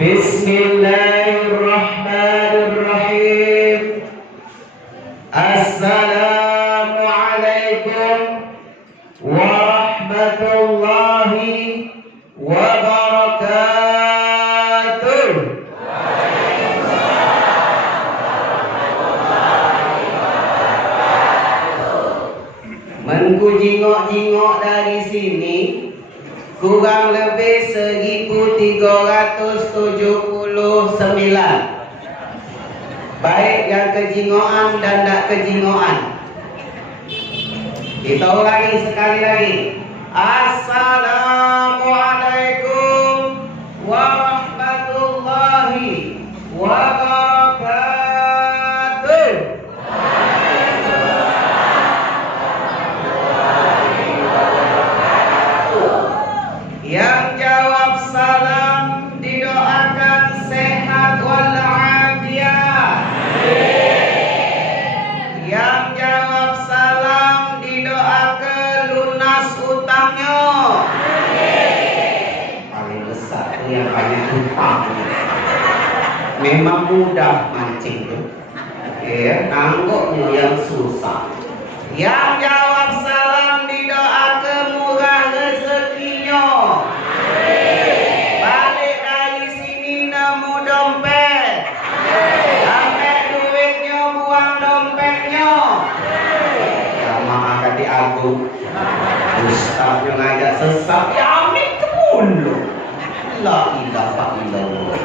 Bismillahirrahmanirrahim. Assalamualaikum warahmatullahi wabarakatuh. Menku jingok-jingok dari sini kurang lebih 1379. Baik yang kejingoan dan tak kejingoan. Kita ulangi sekali lagi. Assalamualaikum warahmatullahi wabarakatuh. Yang jawab salam didoakan sehat walafiat. Yang jawab salam didoakan lunas utangnya. Paling besar itu yang banyak utang. Memang mudah mancing tuh. Nanggoknya yang susah. Yang jawab salam didoakan murah rezekinya. Balik dari sini nemu dompet. Sampai duitnya buang dompetnya. Jamaah kati aku. Ustaznya ngajak sesat. Ya ambil ke mulut. La ilaha illallah.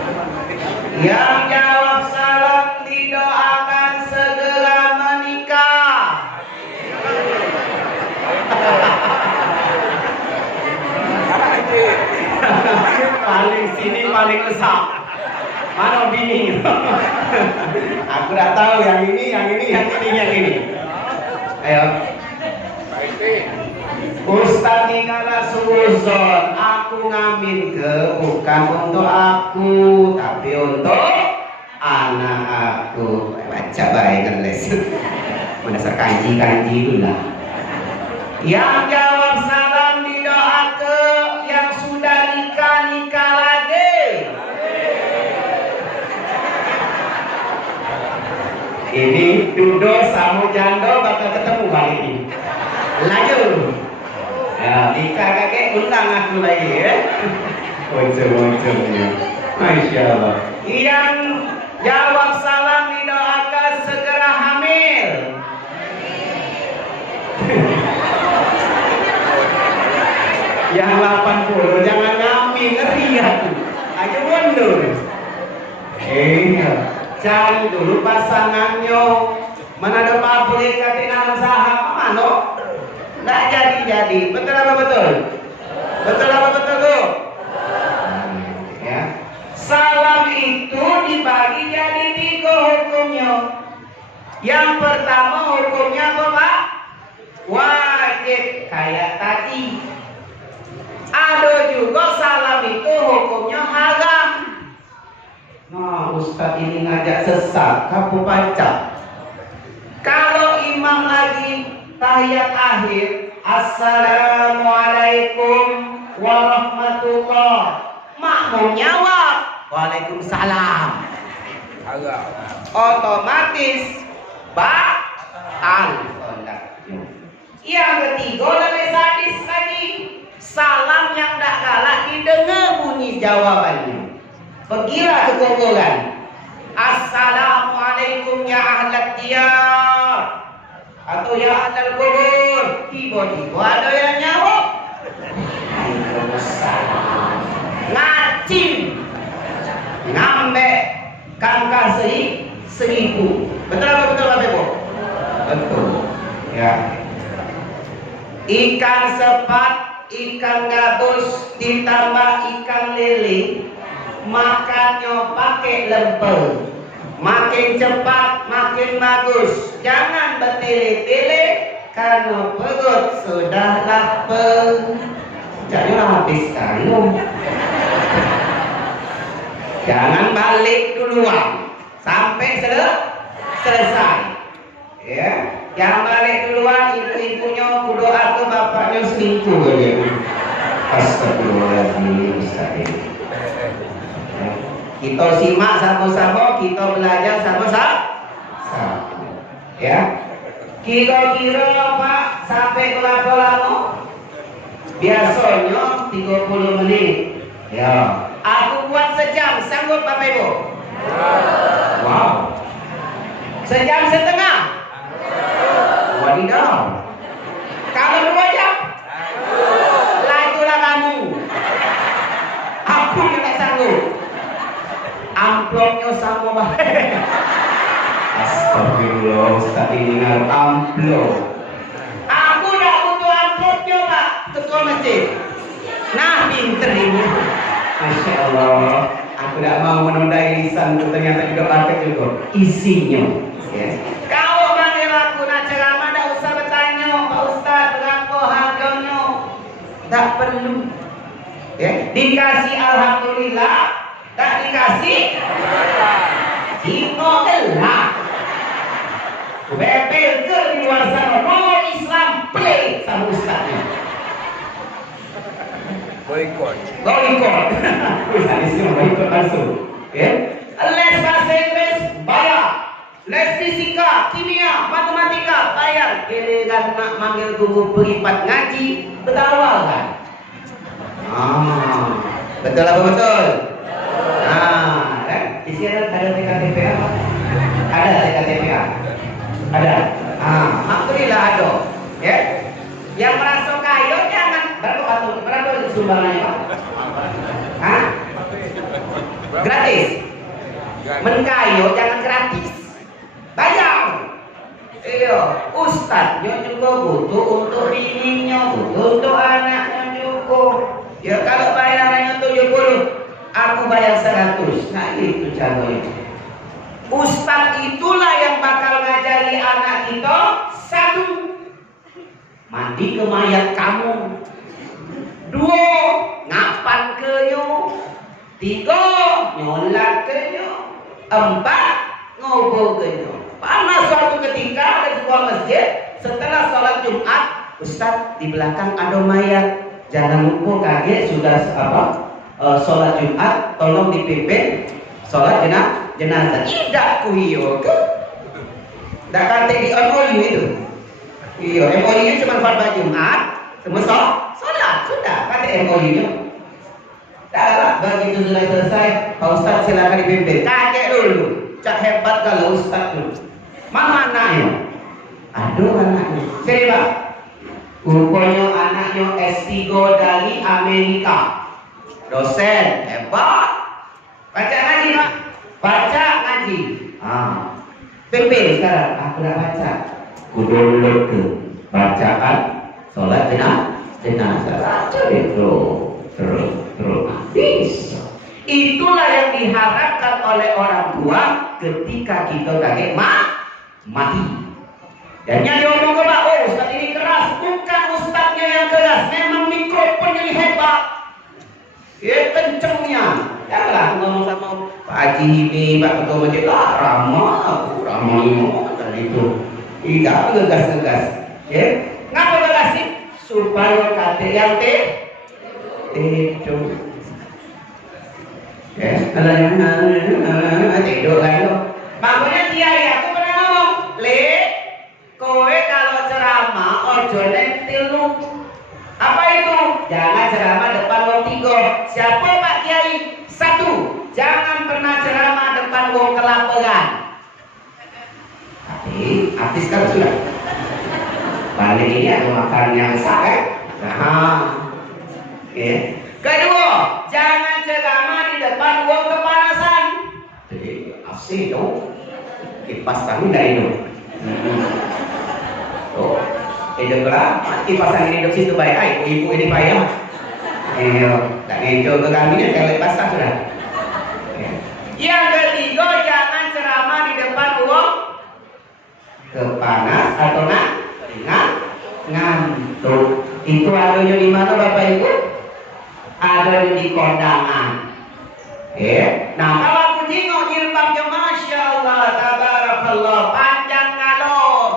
Yang jawab salam didoakan segera menikah. Paling sini paling lesap. Mana bini? Aku dah tahu yang ini. Ayo. Ustaz Ningala Suwuzon, aku ngamin ke bukan untuk aku, tapi untuk anak aku. Baca baik les. Mendasar kanji dulu lah. Yang jawab salam didoakan yang sudah nikah lagi. Ini duduk sama janda bakal ketemu kali ini. Lanjut. Ya, nikah kakek undang aku lagi ya. Macam-macamnya. Masya Allah. Yang jawab salam didoakan segera hamil. Yang 80 jangan ngambil, ngeri aku. Aja mundur. Cari dulu pasangannya. Mana ada pabrik katina saham mana? Nggak jadi. Betul apa betul? Betul apa betul Bu? Ya. Salam itu dibagi jadi 3 hukumnya. Yang pertama hukumnya apa Pak? Wajib kayak tadi. Ada juga salam itu hukumnya haram. Nah, Ustaz ini ngajak sesat, kamu baca. Kalau imam lagi tahiyat akhir, Assalamualaikum warahmatullahi, makmum jawab Waalaikumsalam. Otomatis batal. Yang ketiga lebih sadis lagi. Salam yang tak galak didengar bunyi jawabannya. Pergilah ke kuburan. Assalamualaikum ya ahlat diyar. Atau ya ahlal kubur. Tiba-tiba ada yang nyawa. Waalaikumsalam. Ngacin. Ngambek. Kangkah 1000. Betul apa betul Bapak Ibu? Betul. Ya. Ikan sepat, ikan gabus ditambah ikan lele, makannya pakai lemper. Makin cepat makin bagus. Jangan bertele-tele karena perut sudah lapar. Jangan habis sekali. Jangan balik duluan sampai selesai. Ya. Yang balik duluan ibu-ibunya berdoa ke bapaknya selingkuh aja. Astagfirullahaladzim. Kita simak sama-sama, kita belajar sama-sama. Ya. Kira-kira Pak sampai berapa lama? Biasanya 30 menit. Ya. Aku buat sejam, sanggup Bapak Ibu? Wow. Sejam setengah? Wadidaw. Kalau 2 jam? Lah itulah kamu. Aku tidak sanggup. Amplopnya sama baik. Astagfirullah, Ustaz ini ngaruh amplop. Aku tidak butuh amplopnya Pak, ketua masjid. Nah, pinter ibu. Masya Allah. Aku tidak mau menodai lisan, ternyata juga pakai juga isinya. Ya. Kalau panggil aku nak ceramah, tidak usah bertanya, Pak Ustaz berapa harganya. Tak perlu. Ya. Dikasih alhamdulillah, tak dikasih Cino elah. Bebel ke di luar sana, no Islam play sama Ustaznya. Boykot. Ustaz Islam boykot langsung. Ya. Les bahasa Inggris bayar. Les fisika, kimia, matematika bayar. Giliran nak manggil guru privat ngaji, bertawal kan? Betul apa betul? Kan? Di sini ada TKTPA. Ada TKTPA. Ada. Alhamdulillah ada. Ya. Yang merasa kaya jangan berapa sumbangannya Pak? Hah? Gratis. Menkayo jangan gratis. Bayar. Iya, ustadznya juga butuh untuk bininya, butuh untuk anaknya juga. Ya kalau bayarannya 70, aku bayar 100. Nah itu caranya. Ustadz itulah yang bakal ngajari anak kita. 1, mandi ke mayat kamu. 2, ngapan ke nyo. 3, nyolat ke nyo. 4, ngobrol ke nyo. Pernah suatu ketika ada sebuah masjid, setelah sholat Jumat, Ustadz di belakang ada mayat. Jangan lupa kaget sudah sholat Jumat, tolong dipimpin sholat jenazah. Tidak kuyo ke? Tak kata di MOU itu. Iya, MOU cuma khutbah Jumat, semua sholat sudah. Kata MOU-nya. Dah begitu sudah selesai, Pak Ustadz silakan dipimpin. Kaget dulu, cak hebat kalau Ustadz dulu. Mana anaknya? Aduh anaknya. Sini Pak. Rupanya anaknya S3 dari Amerika. Dosen, hebat. Baca ngaji Pak. Baca ngaji. Pimpin sekarang. Aku dah baca. Kudul ke bacaan sholat jenazah. Baca terus habis. Itulah yang diharapkan oleh orang tua ketika kita kakek mati. Dan yang diomong ke Pak, Ustaz ini keras. Bukan Ustaznya yang keras, memang mikrofonnya ini hebat. Ya kencengnya. Janganlah ngomong sama Pak Haji ini, Pak Ketua Masjid. Ramah tadi itu. Tidak ngegas. Ya, ngapa ngegasin? Supaya kata yang tidur. Ya, kalau yang tidur kan lo. Makanya kiai aku pernah ngomong, kowe kalau ceramah ojo nentil lu. Apa itu? Jangan ceramah depan wong 3. Siapa Pak Kiai? 1, jangan pernah ceramah depan wong kelaparan. Tapi artis kan sudah. Balik ini ada makan yang sakit. Okay. Kedua, jangan ceramah di depan wong kepanasan. Jadi asik dong. Kipas kami dari itu. Oh, hidup lah. Kipas angin hidup situ baik. Ay, ibu ini payah. Tak ngejol ke kami ni kalau lepas tak sudah. Yang ketiga, jangan ceramah di depan wong kepanas atau ngantuk. Itu adanya di mana Bapak Ibu? Ada di kondangan. Nah kalau aku tengok jilbabnya, Masya Allah, tabarakallah, panjang ngalor,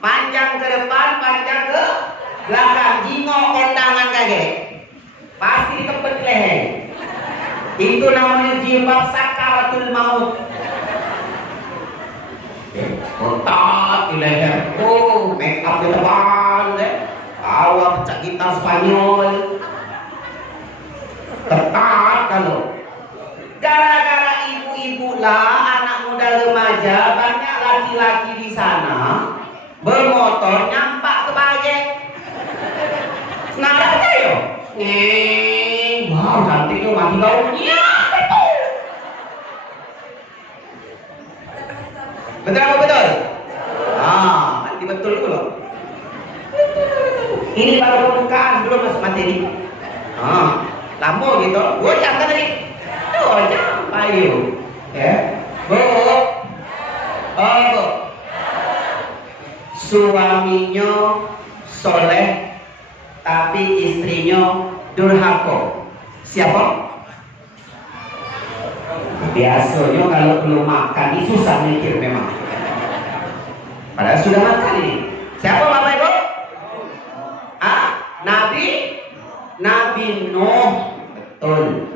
panjang ke depan, panjang ke belakang, jingok kondangan kaget, pasti dikepet leher. Itu namanya jilbab sakaratul maut. Kotak di leher, make up di depan, bawa pecah gitar Spanyol, ketat kalau. Gara-gara ibu-ibu lah, anak muda remaja, banyak laki-laki di sana bermotor nyampak ke Bayek. Nggak yo? Wow, cantiknya mati gaunnya. Betul apa betul? Nanti betul dulu. Ini baru pembukaan, belum masuk materi. Lama gitu. Gue jangan tadi. Jangan, ayo. Ya, bu. Bu. Suaminya soleh, tapi istrinya durhaka. Siapa? Biasanya kalau belum makan ini susah mikir memang. Padahal sudah makan ini. Siapa Bapak Ibu? Nabi Nuh. Betul.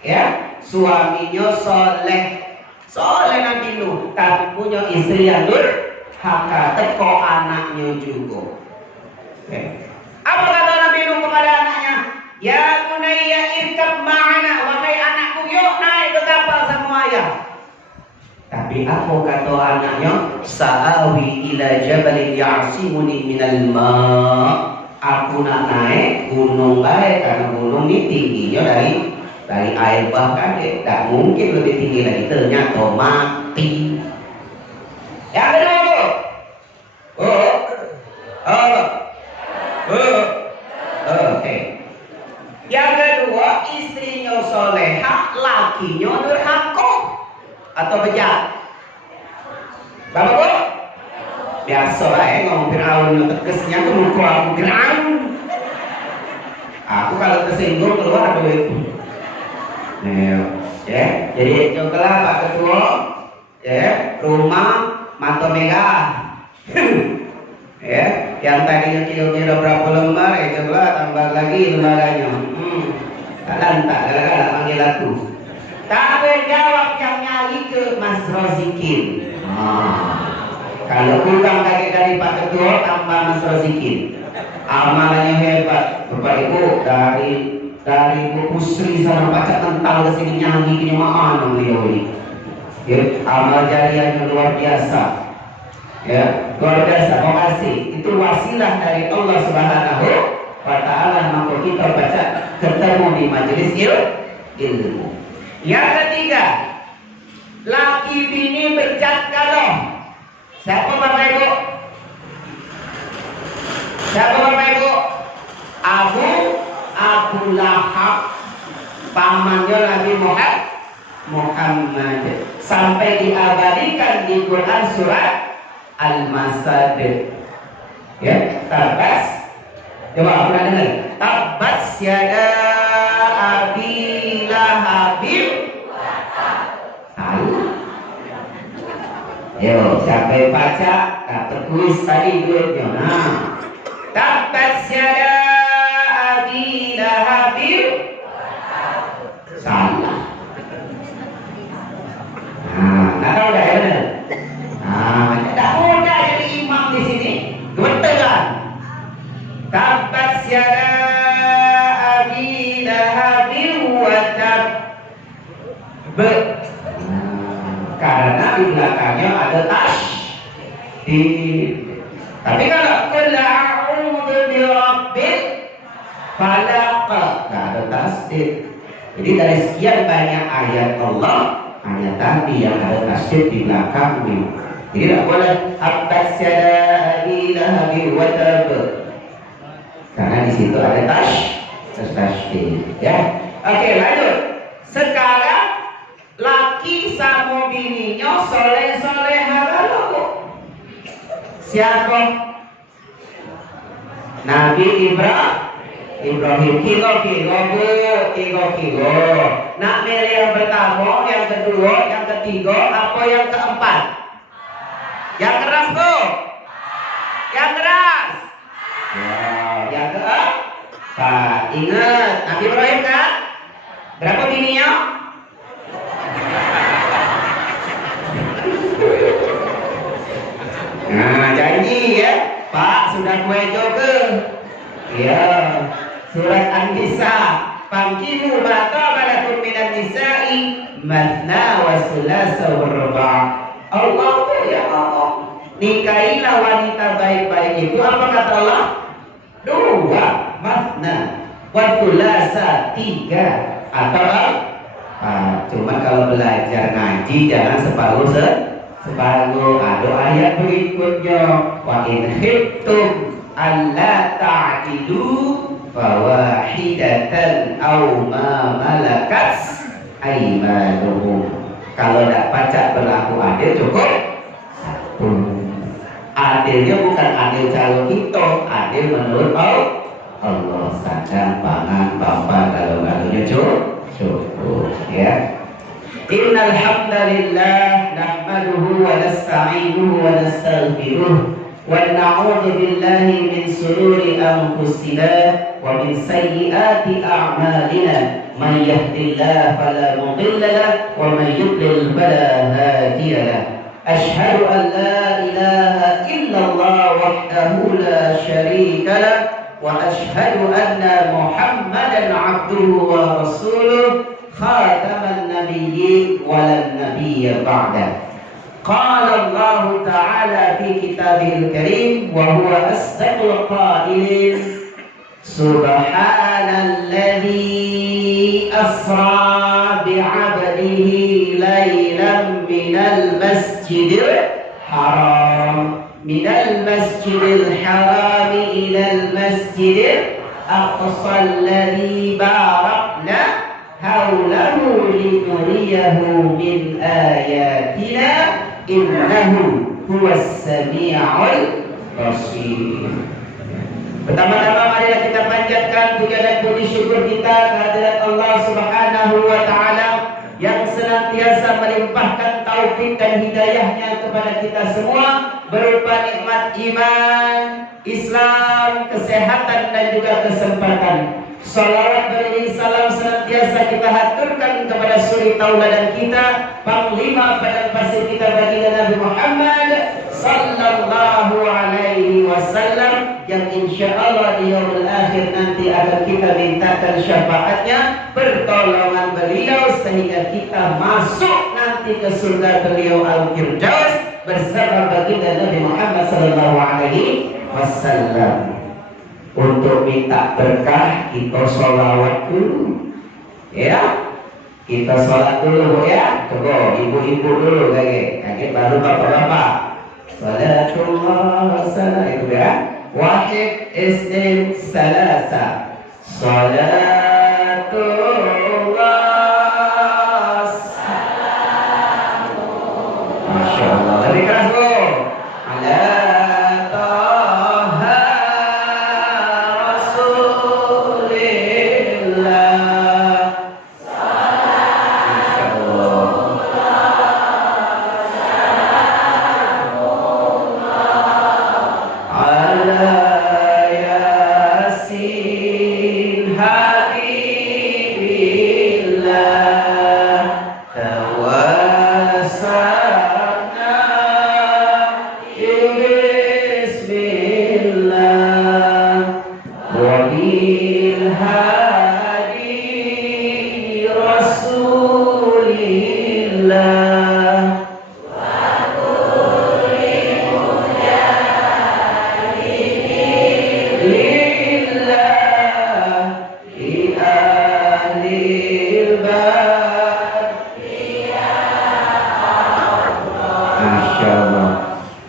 Ya, suaminya soleh. Soleh Nabi Nuh, tapi punya istri yang durhaka, teko anaknya juga. Apa kata Nabi Nuh kepada anaknya? Ya bunayya irkab ma'ana, wahai anakku, yuk naik ke kapal sama ayah. Tapi apa kata anaknya? Sa'awi ila jabalin ya'simuni minal ma'. Aku nak naik gunung baik, karena gunung ini tingginya dari air bahkan tidak mungkin lebih tinggi lagi, ternyata mati. Yang kedua oke. Yang kedua, istrinya soleha, lakinya durhaka atau bejat. Bapak Bu? Biasa lah ngomong Fir'aun tegasnya ke muka aku Fir'aun. Aku kalau tersinggung keluar duit. Ya, jadi cobalah Pak Ketua, ya, rumah mata megah. Ya, yang tadinya kira-kira berapa lembar, coba tambah lagi lembarannya. Tak panggil aku. Tapi jawab yang nyali ke Mas Rozikin. Kalau kurang lagi dari Pak Ketua, tambah Mas Rozikin. Amalannya hebat, Bapak Ibu, dari Bu Pusri sana baca tentang kesini nyanyi kini mana beliau ini. Ya, amal jariahnya luar biasa. Ya, luar biasa. Terima kasih. Itu wasilah dari Allah Subhanahu wa Ta'ala, maka kita baca ketemu di majelis ilmu. Yang ketiga, laki bini bejat kalau. Siapa Bapak Ibu? Siapa Bapak Ibu? Abu Lahab, pamannya Nabi Muhammad, sampai diabadikan di Quran surat Al-Masad. Ya, tabas. Coba pernah dengar? Tabas yada abi lahabim. Salah. Yo, sampai baca, tak tertulis tadi duitnya. Nah, tabas yada abi lahabim. Salah. Nah, tahu dah ya benar. Tak mudah jadi imam di sini. Kebetulan. Tabas yada abi lahabim wa tab. Karena di belakangnya ada tasydid. Tapi kalau qul a'udzu birabbil falaq, enggak ada tasydid. Jadi dari sekian banyak ayat Allah, hanya tadi yang ada tasydid di belakangnya. Jadi tidak boleh abbas yada abi lahabin wa tab, karena di situ ada tasydid. Ya. Oke, lanjut. Sekarang laki sama bininya soleh-soleh halal. Siapa? Nabi Ibrahim. Kilo. Nak milih yang pertama, yang kedua, yang ketiga, apa yang keempat? Yang keras tuh. Yang keras. Yang keempat. Ingat, Nabi Ibrahim kan? Berapa bininya? sudah kue juga. Ya, surat An-Nisa. Fankihu ma taba lakum minan nisa'i mathna wa thulatha wa ruba'. Allah ya Allah. Nikahilah wanita baik-baik itu apa kata Allah? Dua, mathna wa thulatha, tiga atau cuma kalau belajar ngaji jangan separuh separuh. Ada ayat berikutnya, wa in khiftum alla ta'dilu fawahidatan aw ma malakat aymanuhum. Kalau tidak pacak berlaku adil cukup satu. Adilnya bukan adil calon kita, adil menurut Allah. Sadang pangan bapak kalau galunya cukup ya. Innal hamdalillah nahmaduhu wa nasta'inuhu wa nastaghfiruh wa na'udzu billahi min shururi anfusina wa min sayyiati a'malina. Man yahdihillahu fala mudilla lahu wa man yudlil fala hadiya lahu. Ashhadu an la ilaha illallah wahdahu la syarika lahu wa ashhadu anna Muhammadan 'abduhu wa rasuluh khataman nabiyyin wa lan nabiyya ba'da. Qala Allah ta'ala fi kitabihil karim wa huwa asdaqul qailin. Subhanalladzi asra bi'abdihi laylan minal masjidil haram ilal masjidil aqsa alladzi barakna hawlahu linuriyahu min ayatina innahu huwas sami'ul basir. Pertama-tama marilah kita panjatkan puja dan puji syukur kita kehadirat Allah Subhanahu wa taala yang senantiasa melimpahkan taufik dan hidayahnya kepada kita semua berupa nikmat iman, Islam, kesehatan dan juga kesempatan. Salawat beriring salam senantiasa kita haturkan kepada suri tauladan kita, panglima padang pasir kita baginda Nabi Muhammad sallallahu alaihi wasallam, yang insyaallah di yaumul akhir nanti akan kita mintakan syafaatnya, pertolongan beliau sehingga kita masuk nanti ke surga beliau al-firdaus bersama baginda Nabi Muhammad sallallahu alaihi wasallam. Untuk minta berkah kita sholawat dulu ya, kita sholat dulu ya. Coba ibu-ibu dulu kakek baru bapak-bapak. Salatullah salam itu ya. Wahid isnin salasa. Salatullah salam. Masya Allah, lebih keras bro.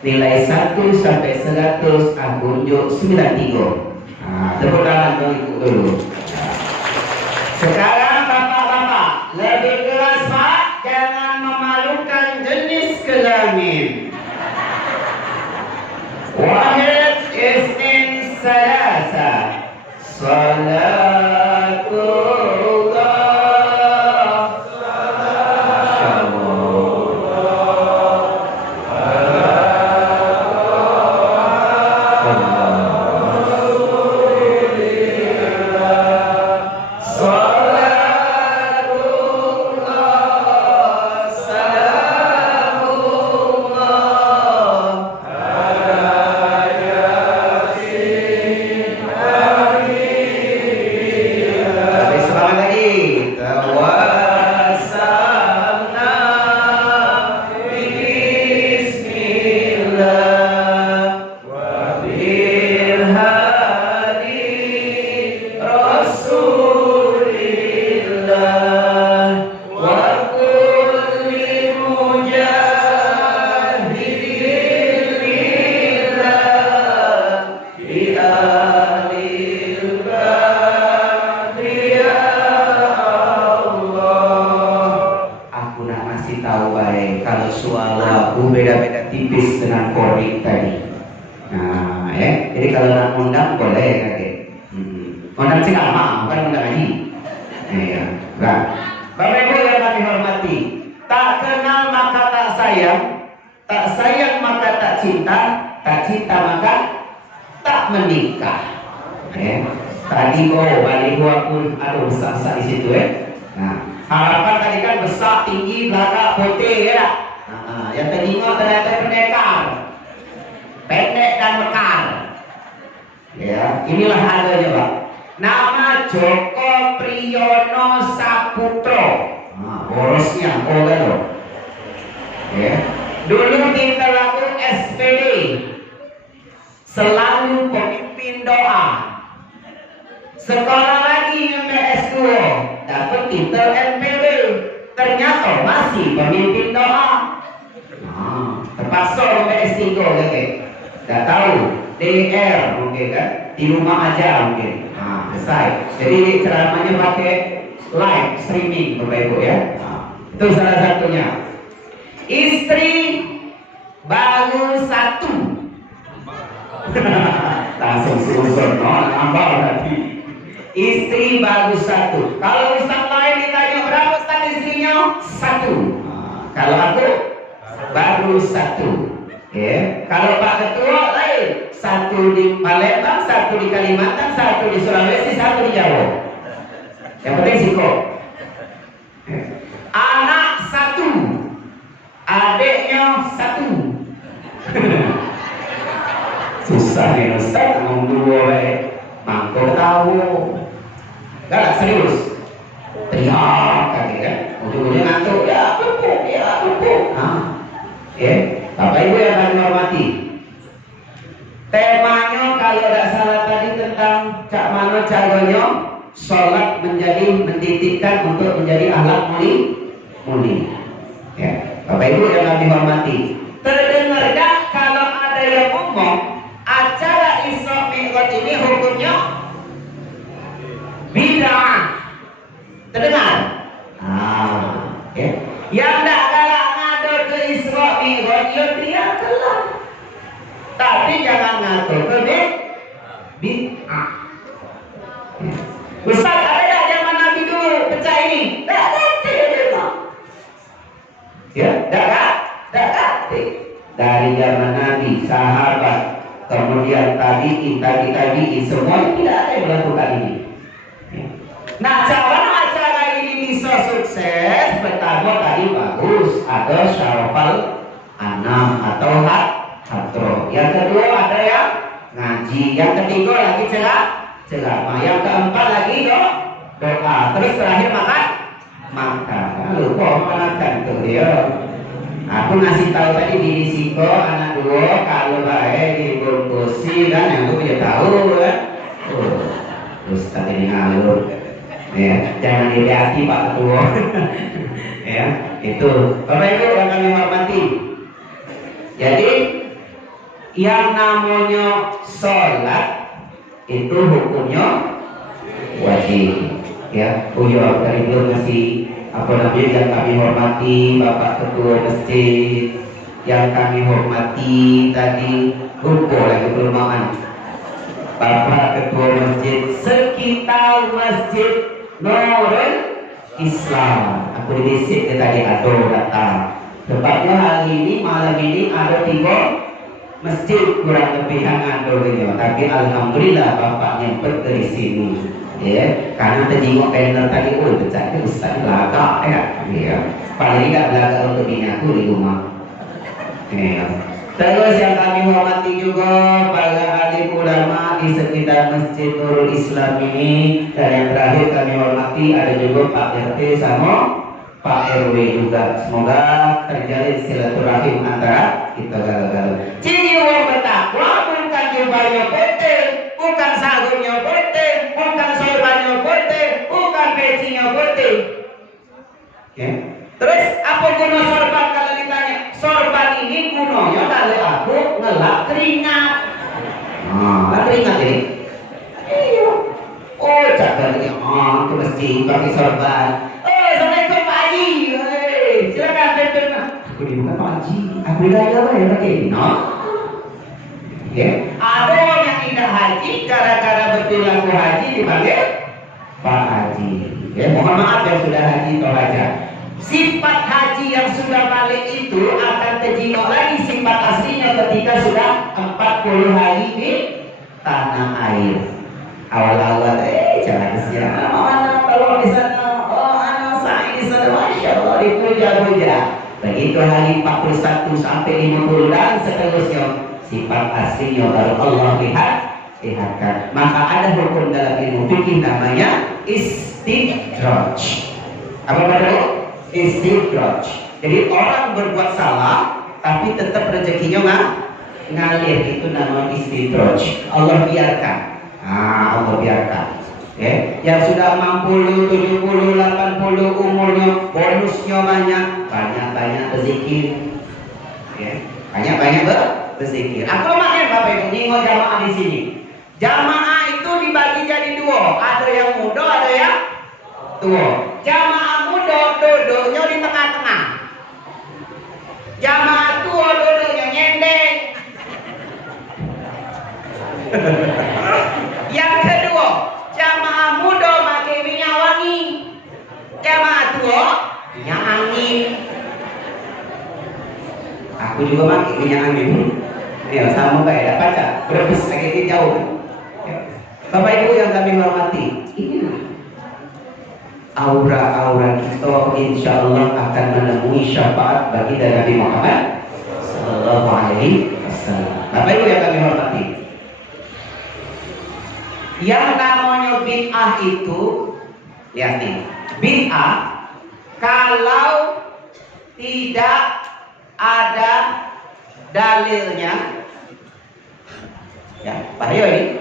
Nilai 1 sampai 100 unjuk 93. Tepuk tangan dulu. Sekarang bapak-bapak lebih keras pak, jangan memalukan jenis kelamin. Wahid isnin salasa. Salatullah. kalau suara aku beda-beda tipis dengan korik tadi. Nah, jadi kalau nak undang boleh kakek. Undang ceramah, bukan undang haji. Ya, nah. Bapak Ibu yang kami hormati, tak kenal maka tak sayang maka tak cinta maka tak menikah. Tadi balik gua pun aduh besar di situ Nah, harapan tadi kan besar, tinggi, belakang, putih ya. Yang terima ternyata pendekar, pendek dan mekar. Ya, inilah adanya Pak. Nama Joko Priyono Saputro. Borosnya loh. Ya. Dulu kita lakukan SPD, selalu pemimpin doa. Sekolah lagi sampai S2, dapat titel MPD. Ternyata masih pemimpin doa. Terpaksa sampai S3 kakek. Gak tahu, DR mungkin kan, di rumah aja mungkin. Selesai. Jadi ceramahnya pakai live streaming Bapak Ibu ya. Itu salah satunya. Istri baru 1. Langsung susun nambah lagi. Istri baru 1. Kalau ustaz lain ditanya berapa ustaz istrinya? 1. Kalau aku baru 1. Ya. Kalau Pak Ketua lain, 1 di Palembang, 1 di Kalimantan, 1 di Sulawesi, 1 di Jawa. Yang penting siko. Anak 1, adiknya 1. Susah nih Ustaz, ngomong 2 mangkok tahu. Gak serius. Teriak kaki kan, ujung-ujungnya ngantuk. Ya pupuk. Bapak Ibu yang kami hormati, temanya kalau tidak salah tadi tentang Cak Mano Cagonyo, sholat menditikkan untuk menjadi ahlak muli. Ya, Bapak Ibu yang kami hormati, terdengar tak kalau ada yang ngomong acara Isra Mi'raj ini hukumnya bid'ah? Terdengar? Yang tidak galak ngado ke Isra Mi'raj dia kelak. Tapi jangan ngatur ke bid'ah. Ustaz, ada tak zaman Nabi dulu pecah ini? Tak ada. Ya, tak. Dari zaman Nabi, sahabat, kemudian tabi'in, semua tidak ada yang melakukan ini. Nah, cara acara ini bisa sukses, pertama tadi bagus, ada syarafal anam atau hadro. Yang kedua ada yang ngaji. Yang ketiga lagi ceramah. Yang keempat lagi doa. Terus terakhir makan. Lupa makan tuh dia. Aku ngasih tahu tadi di risiko anak 2 kalau baik dibungkusi kan yang aku punya tahu kan. Terus tadi ngalur. Ya, jangan dilihat Pak Ketua. Ya, itu. Bapak Ibu yang kami hormati. Jadi yang namanya sholat itu hukumnya wajib. Ya, dari belum ngasih yang kami hormati Bapak Ketua Masjid, yang kami hormati tadi lagi belum Bapak Ketua Masjid sekitar Masjid Nurul Islam. Aku divisit tadi datang. Sebabnya hari ini malam ini ada 3 masjid kurang lebih yang ada tapi alhamdulillah bapaknya di sini. Ya, karena terjenguk banner tadi, pecah itu Ustaz belakang ya. Paling tidak belakang untuk bini aku di rumah. Ya. Terus yang kami hormati juga para alim ulama di sekitar Masjid Nurul Islam ini, dan yang terakhir kami hormati ada juga Pak RT sama Pak RW juga. Semoga terjalin silaturahim antara kita gagal. Ciri orang bertakwa bukan jubahnya putih, bukan sarungnya putih, bukan sorbannya putih, bukan pecinya putih. Terus apa guna sorban kalau ditanya? Sorban ini gunanya kalau aku ngelap keringat. Keringat ini? Iya. Cakapnya, aku mesti pakai sorban. Assalamualaikum Pak Haji. Silakan. Ini bukan Pak Haji. Aku gaya apa ya pakai ini? No. Ya. Ada yang tidak haji gara-gara berperilaku haji dipanggil Pak Haji. Ya, mohon maaf yang sudah haji Toraja. Sifat haji yang sudah balik itu akan terjinok lagi sifat aslinya ketika sudah 40 hari di tanah air. Awal-awal jangan kesian. Mana kalau di sana, oh anak saya di sana, masya Allah dipuja-puja. Begitu hari 41 sampai 50 dan seterusnya sifat aslinya baru Allah lihatkan. Maka ada hukum dalam ilmu fikih namanya istidraj. Apa itu? Istidraj. Jadi orang berbuat salah tapi tetap rezekinya ngalir, itu namanya istidraj. Allah biarkan. Allah biarkan. Ya, yang sudah 60, 70, 80 umurnya bonusnya banyak berzikir. Ya, banyak berzikir. Aku makin Bapak Ibu nyinggung jamaah di sini. Jamaah itu dibagi jadi dua, ada yang muda, ada yang tua. Jamaah muda duduknya di tengah-tengah. Jamaah tua duduknya nyendeng. Yang kedua, jamaah muda pakai minyak wangi, jamaah tua minyak angin. Aku juga pakai minyak angin. Ya sama kayak dapat baca berbis lagi jauh. Bapak Ibu yang kami hormati, inilah aura-aura kita insya Allah akan menemui syafaat bagi Nabi Muhammad Sallallahu Alaihi Wasallam. Bapak Ibu yang kami hormati, yang namanya bid'ah itu, lihat nih, bid'ah kalau tidak ada dalilnya, ya bahaya ini.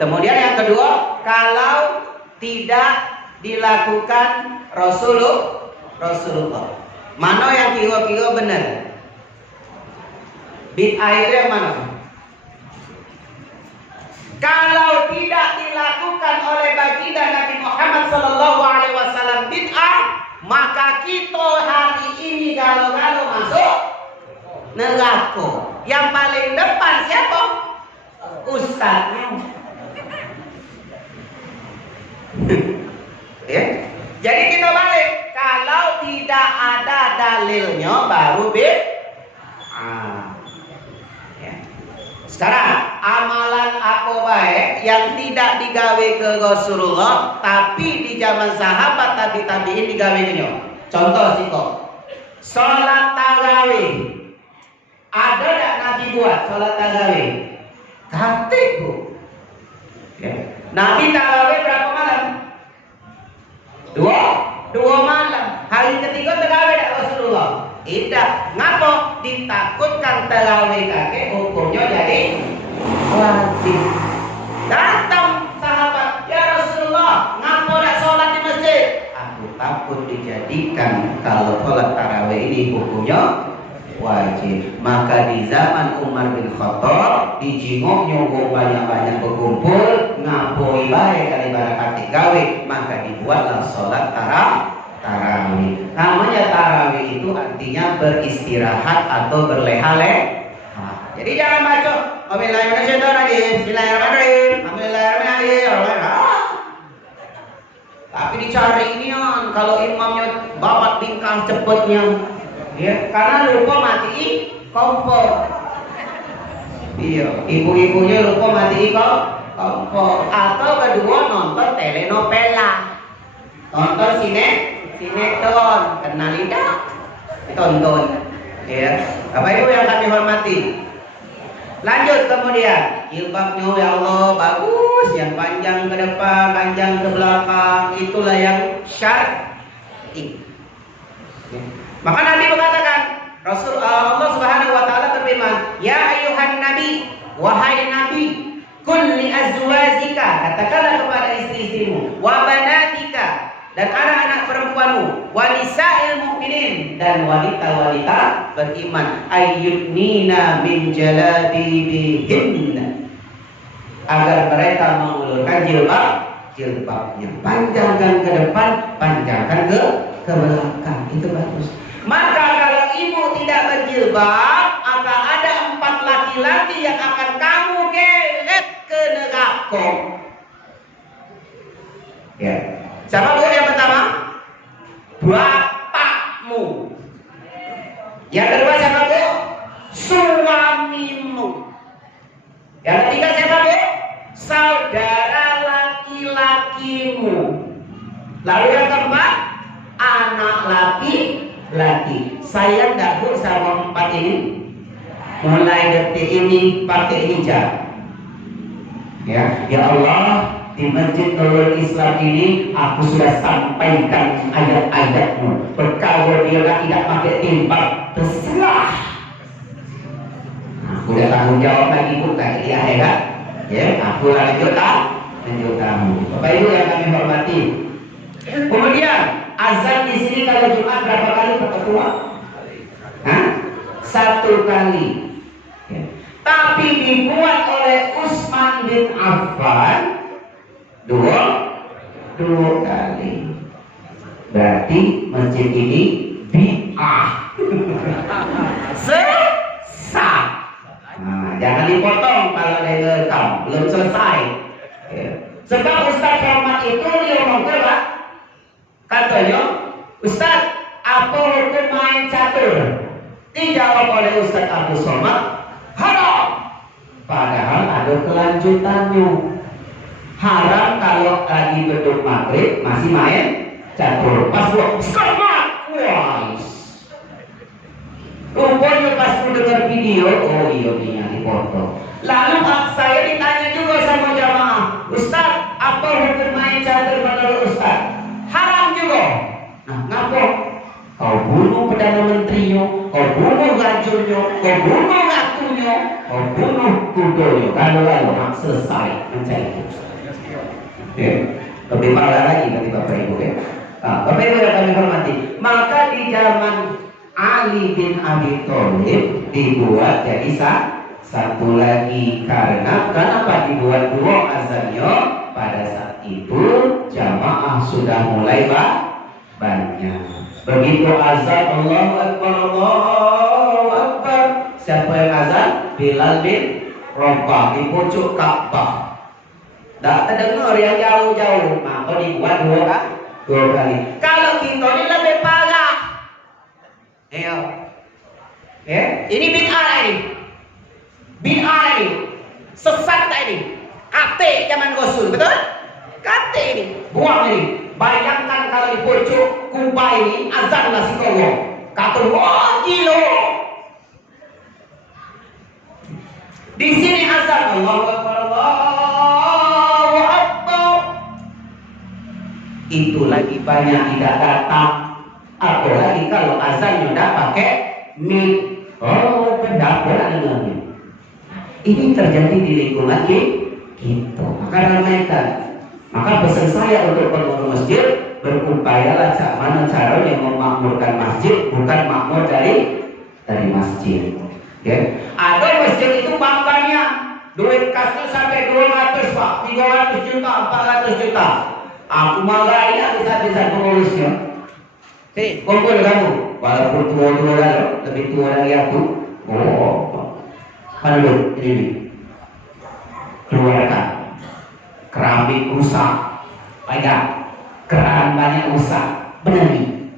Kemudian yang kedua, kalau tidak dilakukan Rasulullah. Mana yang kira-kira benar? Bid'ah itu yang mana? Kalau tidak dilakukan oleh baginda Nabi Muhammad Sallallahu Alaihi Wasallam bid'ah, maka kita hari ini galau-galau masuk neraka. Yang paling depan siapa? Ustaznya. Ya. Jadi kita balik, kalau tidak ada dalilnya baru bid'ah. Ya. Sekarang amalan apa baik yang tidak digawe ke Rasulullah tapi di zaman sahabat tabi'in digawe ke nyo. Contoh sih kok, sholat tarawih. Ada tak Nabi buat sholat tarawih? Kate bu. Ya. Nabi tarawih berapa malam? Dua malam. Hari ketiga tarawih tak Rasulullah? Tidak. Ngapa? Ditakutkan tarawih kakek hukumnya jadi wajib. Datang sahabat, ya Rasulullah, ngapa tak sholat di masjid? Aku takut dijadikan kalau sholat tarawih ini hukumnya wajib. Maka di zaman Umar bin Khattab dijingok nyogok banyak-banyak berkumpul ngapoi baik kali barakat gawe, maka dibuatlah sholat tarawih. Namanya tarawih itu artinya beristirahat atau berleha-leha. Jadi jangan baca Bismillahirrahmanirrahim, tapi dicari inian kalau imamnya babat bingkang cepetnya. Ya, karena lupa mati kompor. Iya, ibu-ibunya lupa mati kompor. Atau kedua nonton telenovela, nonton sinetron, kenal tidak? Tonton. Ya, Bapak Ibu yang kami hormati. Lanjut kemudian, jilbabnya ya Allah bagus, yang panjang ke depan, panjang ke belakang, itulah yang syar'i. Ya. Maka Nabi mengatakan, Allah Subhanahu wa taala berfirman, "Ya ayyuhan nabi, wahai nabi, qul li azwajika," katakanlah kepada istri-istrimu, "wa banatika," dan anak-anak perempuanmu, "wa nisa'il mu'minin," dan wanita-wanita beriman, "ayyudnina min jalabibihin," agar mereka mengulurkan jilbabnya. Panjangkan ke depan, panjangkan ke belakang. Itu bagus. Maka kalau ibu tidak berjilbab, akan ada 4 laki-laki yang akan kamu geret ke neraka. Ya. Siapa bu yang pertama? Bapakmu. Yang kedua siapa bu? Suamimu. Yang ketiga siapa bu? Saudara laki-lakimu. Lalu yang keempat, anak laki-laki. Saya enggak bu sama 4 ini. Mulai detik ini pakai hijab. Ya Allah, di Masjid Nurul Islam ini aku sudah sampaikan ayat-ayatmu. Kalau dia tidak pakai timbang, terserah. Aku udah tanggung jawab lagi pun kayak di akhirat. Ya, aku lanjut kamu. Bapak Ibu yang kami hormati. Kemudian azan di sini kalau Jumat berapa kali Pak Ketua? 1 kali. Ya. Tapi dibuat oleh Utsman bin Affan 2 kali. Berarti masjid ini bid'ah. Sesat. Nah, jangan dipotong kalau direkam, belum selesai. Ya. Sebab Ustaz Rahmat itu dia ngomong apa? Katanya, Ustaz, apa hukum main catur? Dijawab oleh Ustaz Abu Somad, haram. Padahal ada kelanjutannya. Haram kalau lagi beduk maghrib masih main catur. Pas buat selamat, wais. Rupanya pas mendengar video, oh iya ini dipoto. Lalu saya ditanya juga sama jamaah, Ustaz, apa hukum main catur menurut Ustaz? Haram juga. Nah, ngapa? Kau bunuh Perdana Menterinya, kau bunuh rajunnya, kau bunuh ratunya, kau bunuh kudonya. Kalau hak selesai mencari itu. Ya, lebih parah lagi nanti Bapak Ibu ya. Nah, Bapak Ibu yang kami hormati, maka di zaman Ali bin Abi Thalib dibuat jadi satu lagi. Karena kenapa dibuat 2 azannya? Pada saat itu jamaah sudah mulai banyak. Begitu azan Allahu Akbar, Allahu Akbar. Siapa yang azan? Bilal bin Rabah di pucuk Ka'bah. Tak terdengar yang jauh-jauh, maka dibuat 2 kali. Kalau kita ini lebih parah. Ayo. Ya, ini bid'ah ini. Bid'ah ini. Sesat ini. Kate zaman Rasul, betul? Kate ini. Buang ini. Bayangkan kalau di pucuk Kuba ini azan nasi kowo. Kata wah gila. Di sini azan Allahu Akbar, Allahu Akbar. Itu lagi banyak tidak datang. Apalagi kalau azannya udah pakai mic. Oh, pendapat dengannya. Ini terjadi di lingkungan kita. Maka ramaikan. Maka pesan saya untuk penghulu masjid, berupayalah mana caranya memakmurkan masjid, bukan makmur dari masjid. Ya. Ada masjid itu bangganya duit kasnya sampai 200 Pak, 300 juta, 400 juta. Aku marahin habis-habisan pengurusnya. Hei, kumpul kamu, walaupun tua-tua lalu, lebih tua dari aku. Oh, mana dulu ini keluarkan. Keramik rusak, banyak keran banyak rusak, benerin.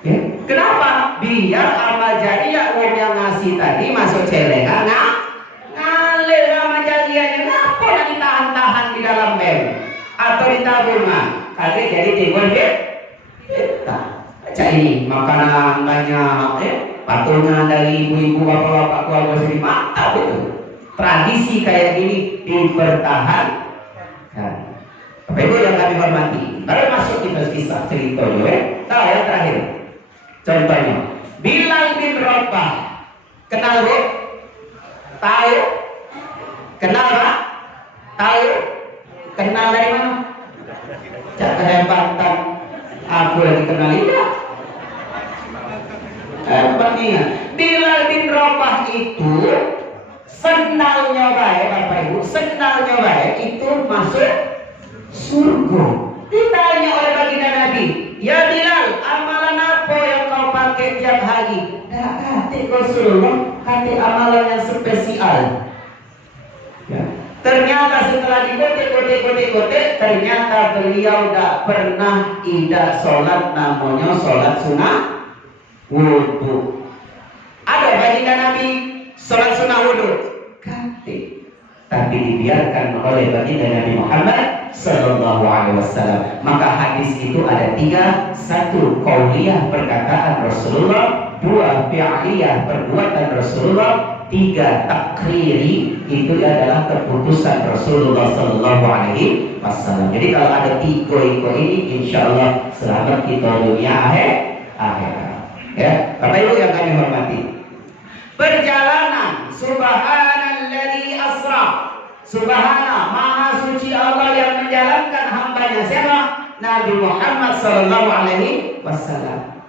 Ya. Kenapa? Biar amal jariah uang yang ngasih tadi masuk celengan, ngalir amal jariahnya. Kenapa yang ditahan-tahan di dalam bel atau di tabungan? Kali jadi timbul kita. Cak ini makanan banyak, patungan dari ibu-ibu, bapak-bapak, keluarga sendiri, mantap itu. Tradisi kayak gini dipertahankan. Bapak Ibu yang kami hormati, baru masuk kita kisah cerita juga. Tahu yang terakhir, contohnya Bilal bin Rabah, kenal bu? Tahu? Kenal pak? Tahu? Kenal dari mana? Cak kehebatan. Aku lagi kenal tidak? Pentingan Bilal bin Rabah itu sendalnya baik Bapak Ibu, sendalnya baik itu masuk surga. Ditanya oleh baginda Nabi, ya Bilal, amalan apa yang kau pakai tiap hari? lagi. Dah kata Rasulullah, kata amalan yang spesial. Ya. Ternyata setelah dikotek, ternyata beliau tak pernah tidak sholat, namanya sholat sunnah wudhu. Ada baginda Nabi sholat sunnah wudhu? Kate. Tapi dibiarkan oleh baginda Nabi Muhammad Sallallahu Alaihi Wasallam. Maka hadis itu ada tiga: satu, qauliyah perkataan Rasulullah; dua, fi'liyah perbuatan Rasulullah; tiga, takriri itu adalah keputusan Rasulullah Sallallahu Alaihi Wasallam. Jadi kalau ada tiga ini, insya Allah selamat kita dunia akhirat. Ya, Bapak Ibu yang kami hormati. Perjalanan subhanalladzi asra. Subhana, maha suci Allah yang menjalankan hambanya. Siapa? Nabi Muhammad Sallallahu Alaihi Wasallam.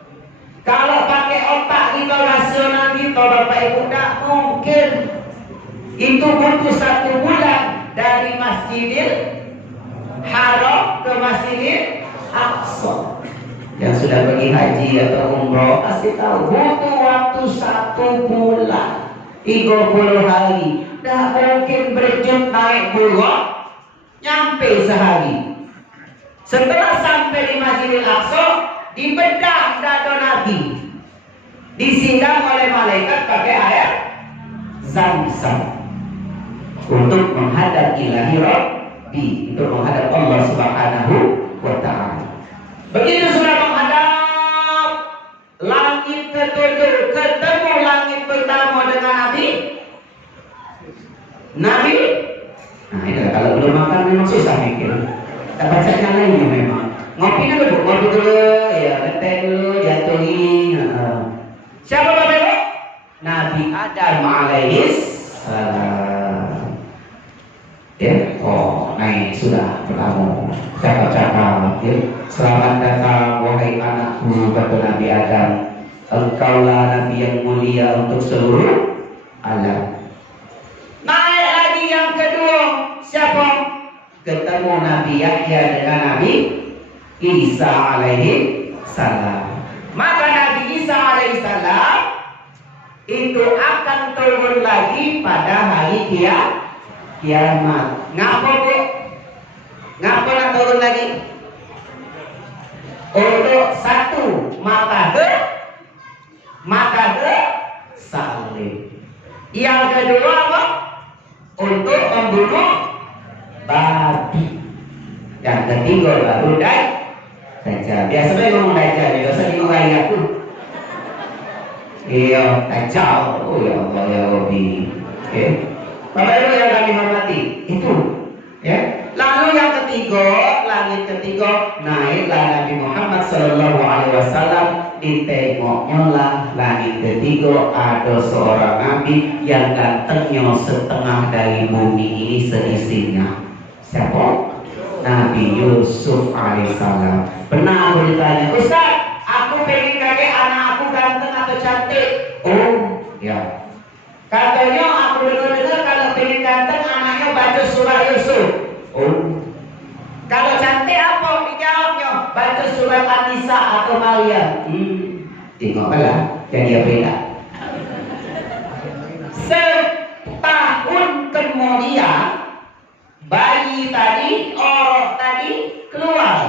Kalau pakai otak kita, rasional kita, Bapak Ibu, tak mungkin. Itu butuh 1 bulan dari Masjidil Haram ke Masjidil Aqsa. Yang sudah pergi haji atau umroh pasti tahu butuh waktu 1 bulan, 30 hari. Dah mungkin berjut naik buruk nyampe sehari. Setelah sampai di Masjidil Aqsa, dibedah dada Nabi, disiram oleh malaikat pakai air Zam-Zam untuk menghadap ilahi Rabbi, untuk menghadap Allah Subhanahu wa Ta'ala. Begitu sudah menghadap langit ketujuh, ketemu langit pertama dengan Nabi. Nah itu kalau belum makan memang susah mikir. Tak baca yang lainnya memang. Ngopi dulu, ngopi dulu, ya ngeteh dulu, jatuhi. Siapa Bapak Ibu? Nabi Adam alaihis salam. Ya, naik sudah pertama. Cakap-cakap, ya. Selamat datang wahai anakku, kata Nabi Adam. Engkaulah Nabi yang mulia untuk seluruh alam. Naik lagi yang kedua, siapa? Ketemu Nabi Yahya dengan Nabi Isa alaihi salam. Maka Nabi Isa alaihi salam itu akan turun lagi pada hari kiamat. Ngapa Bu? Ngapa nak turun lagi? Untuk satu, maka salib. Yang kedua apa? Untuk membunuh babi. Yang ketiga baru Dajjal. Biasanya ngomong Dajjal, biasa dimarahi aku. Iya, Dajjal. Oh ya Allah ya Rabbi. Oke. Bapak Ibu yang kami hormati, itu ya. Lalu yang ketiga, langit ketiga, naiklah Nabi Muhammad Sallallahu Alaihi Wasallam. Ditengoknya lah langit ketiga, ada seorang Nabi yang gantengnya setengah dari bumi ini seisinya. Siapa? Nabi Yusuf alaihissalam. Pernah aku ditanya, Ustaz, aku pengen kakek anak aku ganteng atau cantik? Oh, ya. Katanya aku dengar kalau pengen ganteng anaknya baca surah Yusuf. Oh. Kalau cantik apa? Dijawabnya baca surat An-Nisa atau Maryam. Tengoklah yang dia beda. Setahun kemudian bayi tadi, orang tadi keluar.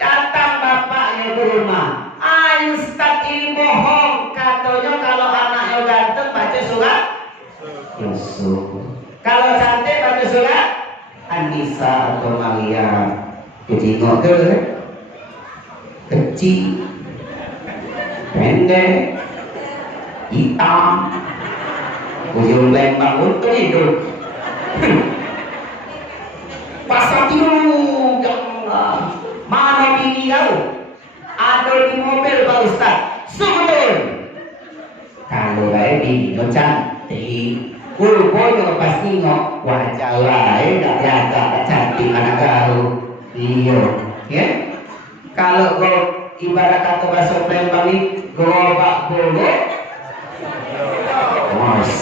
Datang bapaknya ke rumah. Ustaz ini bohong. Katanya kalau anaknya ganteng baca surat Yusuf. Kalau cantik baca surat An-Nisa atau Maryam. Tengok ke kecil, pendek, hitam, ujung lembang untuk hidup. Pasang dulu, mana bini kau? Ada di mobil Pak Ustaz. Betul. Kalau saya bini kau cantik, rupanya pas nengok wajah lain tak jaga cantik anak kau. Iya, ya. Kalau kau ibarat kata bahasa Palembang ini gerobak golok,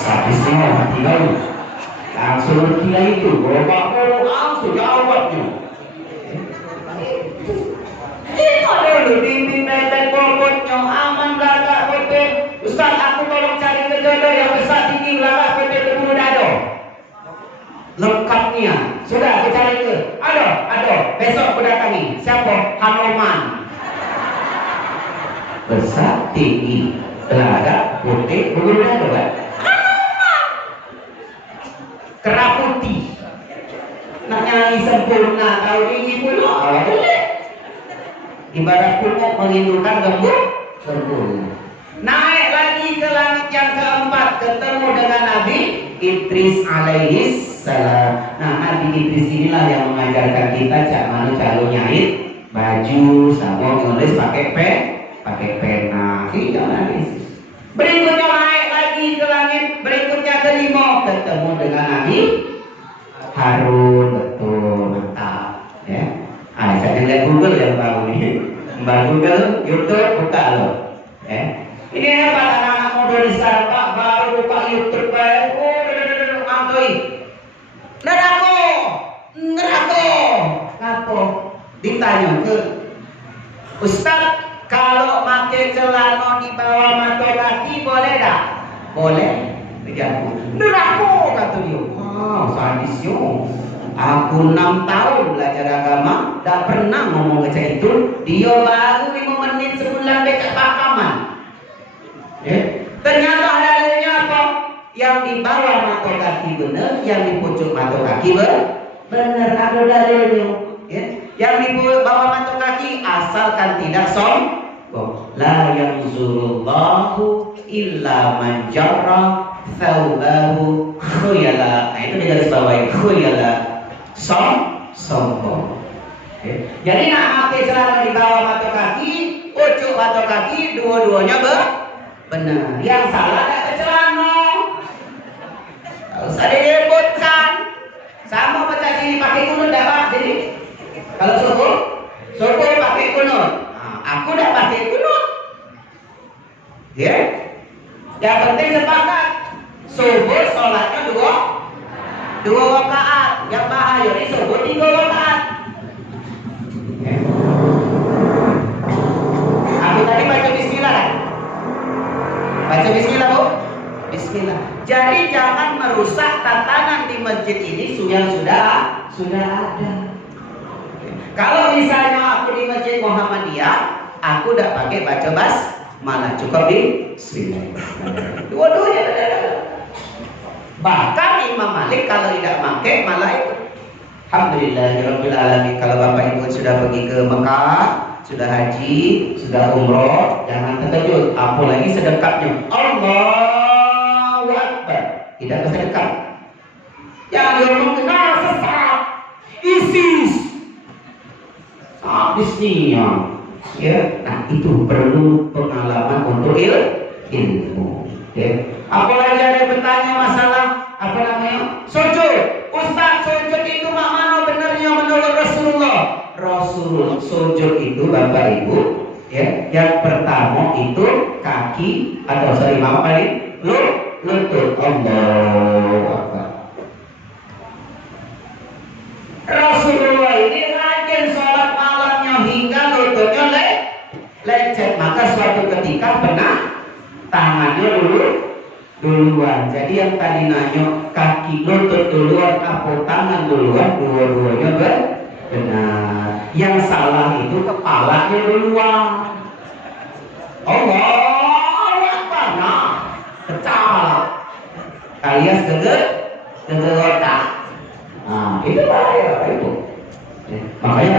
habis semua mati kau. Langsung tiga itu gerobak golok langsung jawabnya. Ini ada dulu bimbing bebek bobotnya aman belakang lengkapnya. Sudah kita cari ke. Aduh, besok kuda kami. Siapa? Hanoman. Besar, tinggi, telaga, putih, bulu dada kan? Kerap putih. Nak nyanyi sempurna, tahu ini pun boleh. Ibarat pupuk mengindulkan gembur. Naik lagi ke langit yang keempat, ketemu dengan Nabi Idris alaihis salam. Nah, Nabi Idris inilah yang mengajarkan kita cara nyait baju, sama nulis pakai pena. Itu Nabi. Berikutnya naik lagi ke langit, berikutnya kelima ketemu dengan Nabi Harun. Betul, mantap. Ya. Saya lihat Google yang tahu nih. Mbak Google, YouTube buka loh. Ini hebat anak-anak muda di sekarang, Pak, baru buka YouTube, antoi. Nerako. Ngapo? Ditanya ke Ustaz, kalau pakai celana di bawah mata kaki boleh tak? Boleh. Nerako kata dia. Sadis yo. Aku 6 tahun belajar agama, tak pernah ngomong macam itu. Dia baru 5 menit sebulan dekat pakaman. Ternyata dalilnya apa? Yang di bawah mata kaki benar, yang di pucuk mata kaki benar. Ada dalilnya. Yang di bawah mata kaki asalkan tidak sombong. La yanzurullahu illa man jarra thawbahu khuyala. Nah, itu di garis bawahi khuyala. Sombong. Jadi nak pakai celana di bawah mata kaki, pucuk mata kaki, dua-duanya benar. Yang salah tak ke celana. Tak usah diributkan. Sama macam sini pakai kunut dah Pak. Jadi kalau subuh pakai kunut. Aku dah pakai kunut. Yang penting sepakat. Subuh sholatnya dua rakaat. Yang bahaya ini subuh 3 rakaat. Aku tadi baca bismillah kan? Baca bismillah Bu? Bismillah. Jadi jangan merusak tatanan di masjid ini yang sudah ada. Kalau misalnya aku di masjid Muhammadiyah, aku udah pakai baca malah cukup di bismillah. Dua-duanya benar. Bahkan Imam Malik kalau tidak pakai malah itu. Alhamdulillahirabbil alamin. Kalau Bapak Ibu sudah pergi ke Mekah, sudah haji, sudah umroh, jangan terkejut. Apalagi sedekapnya Allahu Akbar. Tidak bersedekap. Yang diomongkan sesat, ISIS, habisnya. Nah itu perlu pengalaman untuk ilmu. Apalagi ada yang bertanya masalah sujud. Ustaz, sujud itu mana benarnya menurut Rasulullah? Sujud itu Bapak Ibu, yang pertama itu kaki atau lutut. Allahu Akbar. Rasulullah ini rajin sholat malamnya hingga lututnya lecet. Maka suatu ketika pernah tangannya duluan. Jadi yang tadi nanya kaki lutut duluan apa tangan duluan, dua-duanya benar. Yang salah itu kepalanya duluan. Allahu Akbar. Nah, pecah. Alias geger otak. Nah, itu bahaya itu. Makanya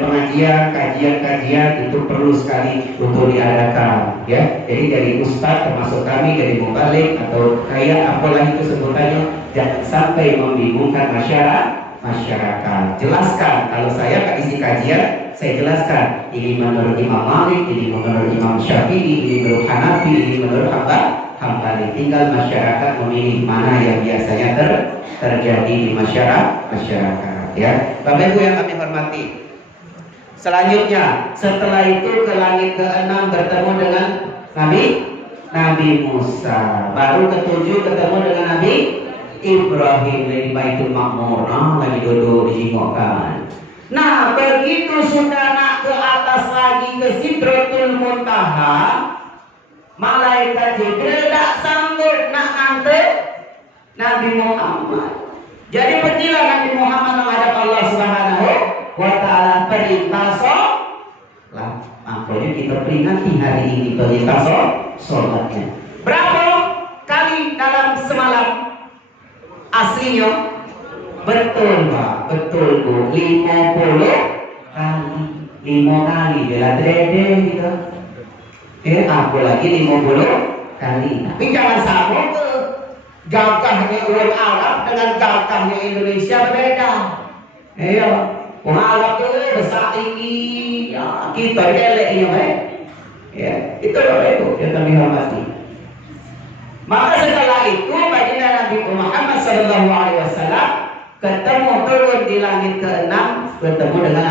pengajian, kajian itu perlu sekali untuk diadakan, Jadi dari ustaz termasuk kami dari mubalik atau kayak apalah itu sebutannya, jangan sampai membingungkan masyarakat. Jelaskan. Kalau saya isi kajian, saya jelaskan. Ini menurut Imam Malik, ini menurut Imam Syafi'i, ini menurut Hanafi, ini menurut Hambali. Tinggal masyarakat memilih mana yang biasanya terjadi di masyarakat. Bapak Ibu yang kami hormati, selanjutnya setelah itu ke langit ke-6 bertemu dengan Nabi Musa. Baru ke-7 ketemu dengan Nabi Ibrahim di Baitul Ma'mur. Lagi duduk dijingokkan. Nah, begitu sudah nak ke atas lagi ke Sidratul Muntaha, malaikat Jibril tak sanggup nak nganter Nabi Muhammad. Jadi pergilah Nabi Muhammad menghadap Allah Subhanahu wa Ta'ala, perintah sholat. Makanya kita peringati hari ini perintah sholatnya. Berapa kali dalam semalam? Aslinya betul Pak, betul Bu, 50 kali. 5 kali bela drede gitu. Aku lagi 50 kali. Tapi jangan sama ke gagahnya orang Arab dengan gagahnya Indonesia berbeda. Iya, orang Arab itu besar tinggi, ya, kita eleknya baik. Ya, itu yang kami hormati. Maka setelah itu baginda Nabi Muhammad SAW ketemu turun di langit ke-6, bertemu dengan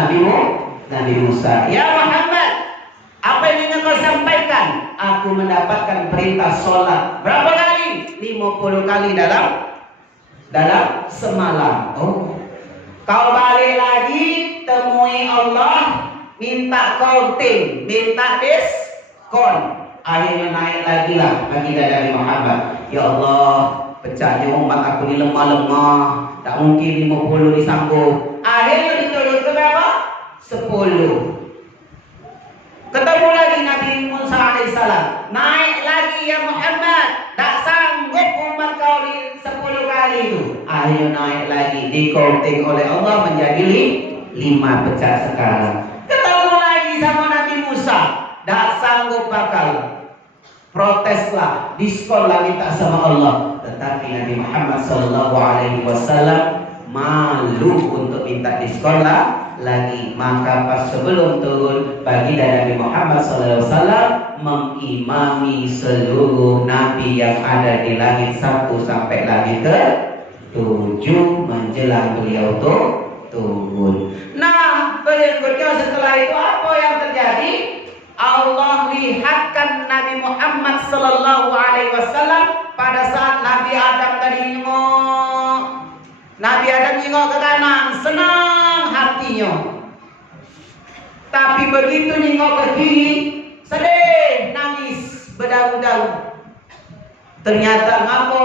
Nabi Musa. Ya Muhammad, apa yang ingin kau sampaikan? Aku mendapatkan perintah sholat. Berapa kali? 50 kali dalam semalam. Oh, kau balik lagi, temui Allah, minta counting, minta diskon. Akhirnya naik lagi lah baginda Nabi Muhammad. Ya Allah, pecahnya umat aku ini lemah-lemah, tak mungkin 50 disanggup. Akhirnya diturun ke berapa? 10. Ketemu lagi Nabi Musa alaihissalam. Naik lagi ya Muhammad, tak sanggup umat kau di 10 kali itu. Akhirnya naik lagi, di-counting oleh Allah menjadi 5 pecah sekarang. Ketemu lagi sama Nabi Musa, tak sanggup bakal. Proteslah, diskon lah minta sama Allah. Tetapi Nabi Muhammad SAW malu untuk minta diskon lah lagi. Maka pas sebelum turun, baginda Nabi Muhammad SAW mengimami seluruh nabi yang ada di langit 1 sampai langit ke-7 menjelang beliau turun. Nah, berikutnya setelah itu apa yang terjadi? Allah lihatkan Nabi Muhammad sallallahu alaihi wasallam pada saat Nabi Adam tadi nyengok. Nabi Adam nyengok ke kanan, senang hatinya. Tapi begitu nyengok ke kiri, sedih, nangis, berdagu-dagu. Ternyata ngapa?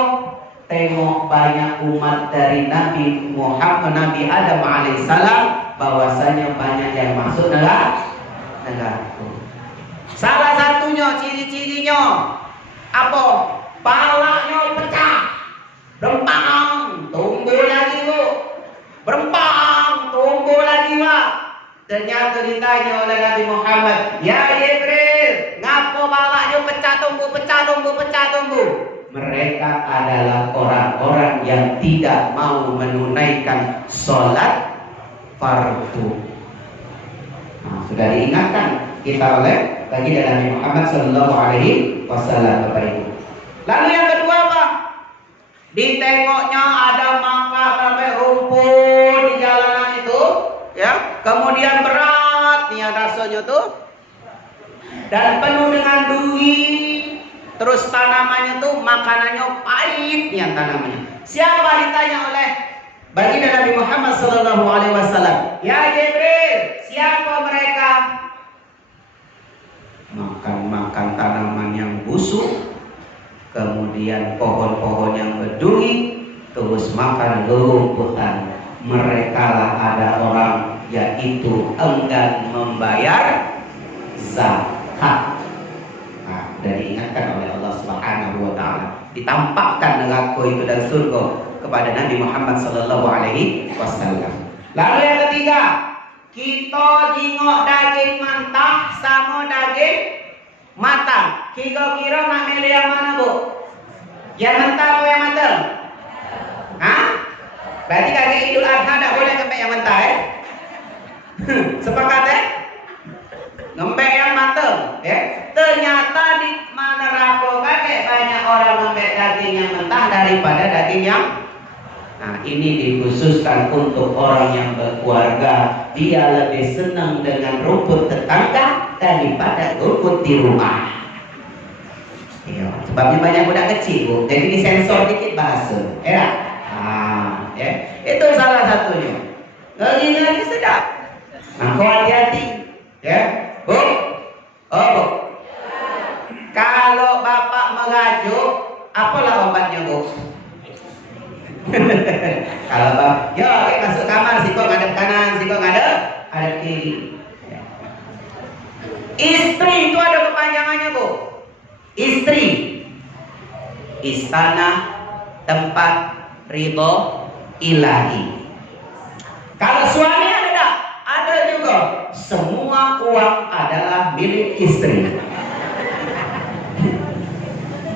Tengok banyak umat dari Nabi Muhammad, Nabi Adam alaihissalam, bahwasanya banyak yang masuk neraka. Salah satunya, ciri-cirinya apa? Palanya pecah, berempang, tumbuh lagi Bu, berempang, tumbuh lagi Pak. Ternyata ditanya oleh Nabi Muhammad, ya Jibril, ngapa palanya pecah tumbuh, pecah tumbuh, pecah tumbuh? Mereka adalah orang-orang yang tidak mau menunaikan sholat fardu. Nah, sudah diingatkan kita oleh baginda Nabi Muhammad sallallahu alaihi wasallam. Lalu yang kedua apa? Ditengoknya ada mangga sampai rumput di jalanan itu, ya. Kemudian berat nih rasanya tuh. Dan penuh dengan duri. Terus tanamannya tuh makanannya pahit nih tanamannya. Siapa ditanya oleh baginda Nabi Muhammad sallallahu alaihi wasallam? Ya Jibril, siapa mereka? Makan tanaman yang busuk, kemudian pohon-pohon yang berduri, terus makan rerumputan. Mereka lah ada orang yaitu enggan membayar zakat. Nah, dan diingatkan oleh Allah Subhanahu wa Ta'ala, ditampakkan neraka itu dan surga kepada Nabi Muhammad sallallahu alaihi wasallam. Lalu yang ketiga, kita jingok daging mentah sama daging matang. Kira-kira nak milih yang mana Bu? Yang mentah atau yang matang? Hah? Berarti kaki Idul Adha tak boleh ngembek yang mentah Sepakat ngembek yang matang Ternyata di neraka kakek banyak orang ngembek daging yang mentah daripada daging yang. Nah, ini dikhususkan untuk orang yang berkeluarga. Dia lebih senang dengan rumput tetangga daripada rumput di rumah. Iya, sebabnya banyak budak kecil Bu. Jadi disensor dikit bahasa. Itu salah satunya. Ngeri-ngeri sedap. Nah, kau hati-hati, ya, Bu. Oh, Bu. Kalau bapak merajuk, apalah obatnya Bu? Kalau bang, yo masuk kamar, sikok ngadep kanan, sikok ngadep kiri. Istri itu ada kepanjangannya, Bu. Istri, istana, tempat ridho ilahi. Kalau suami ada tak? Ada juga. Semua uang adalah milik istri.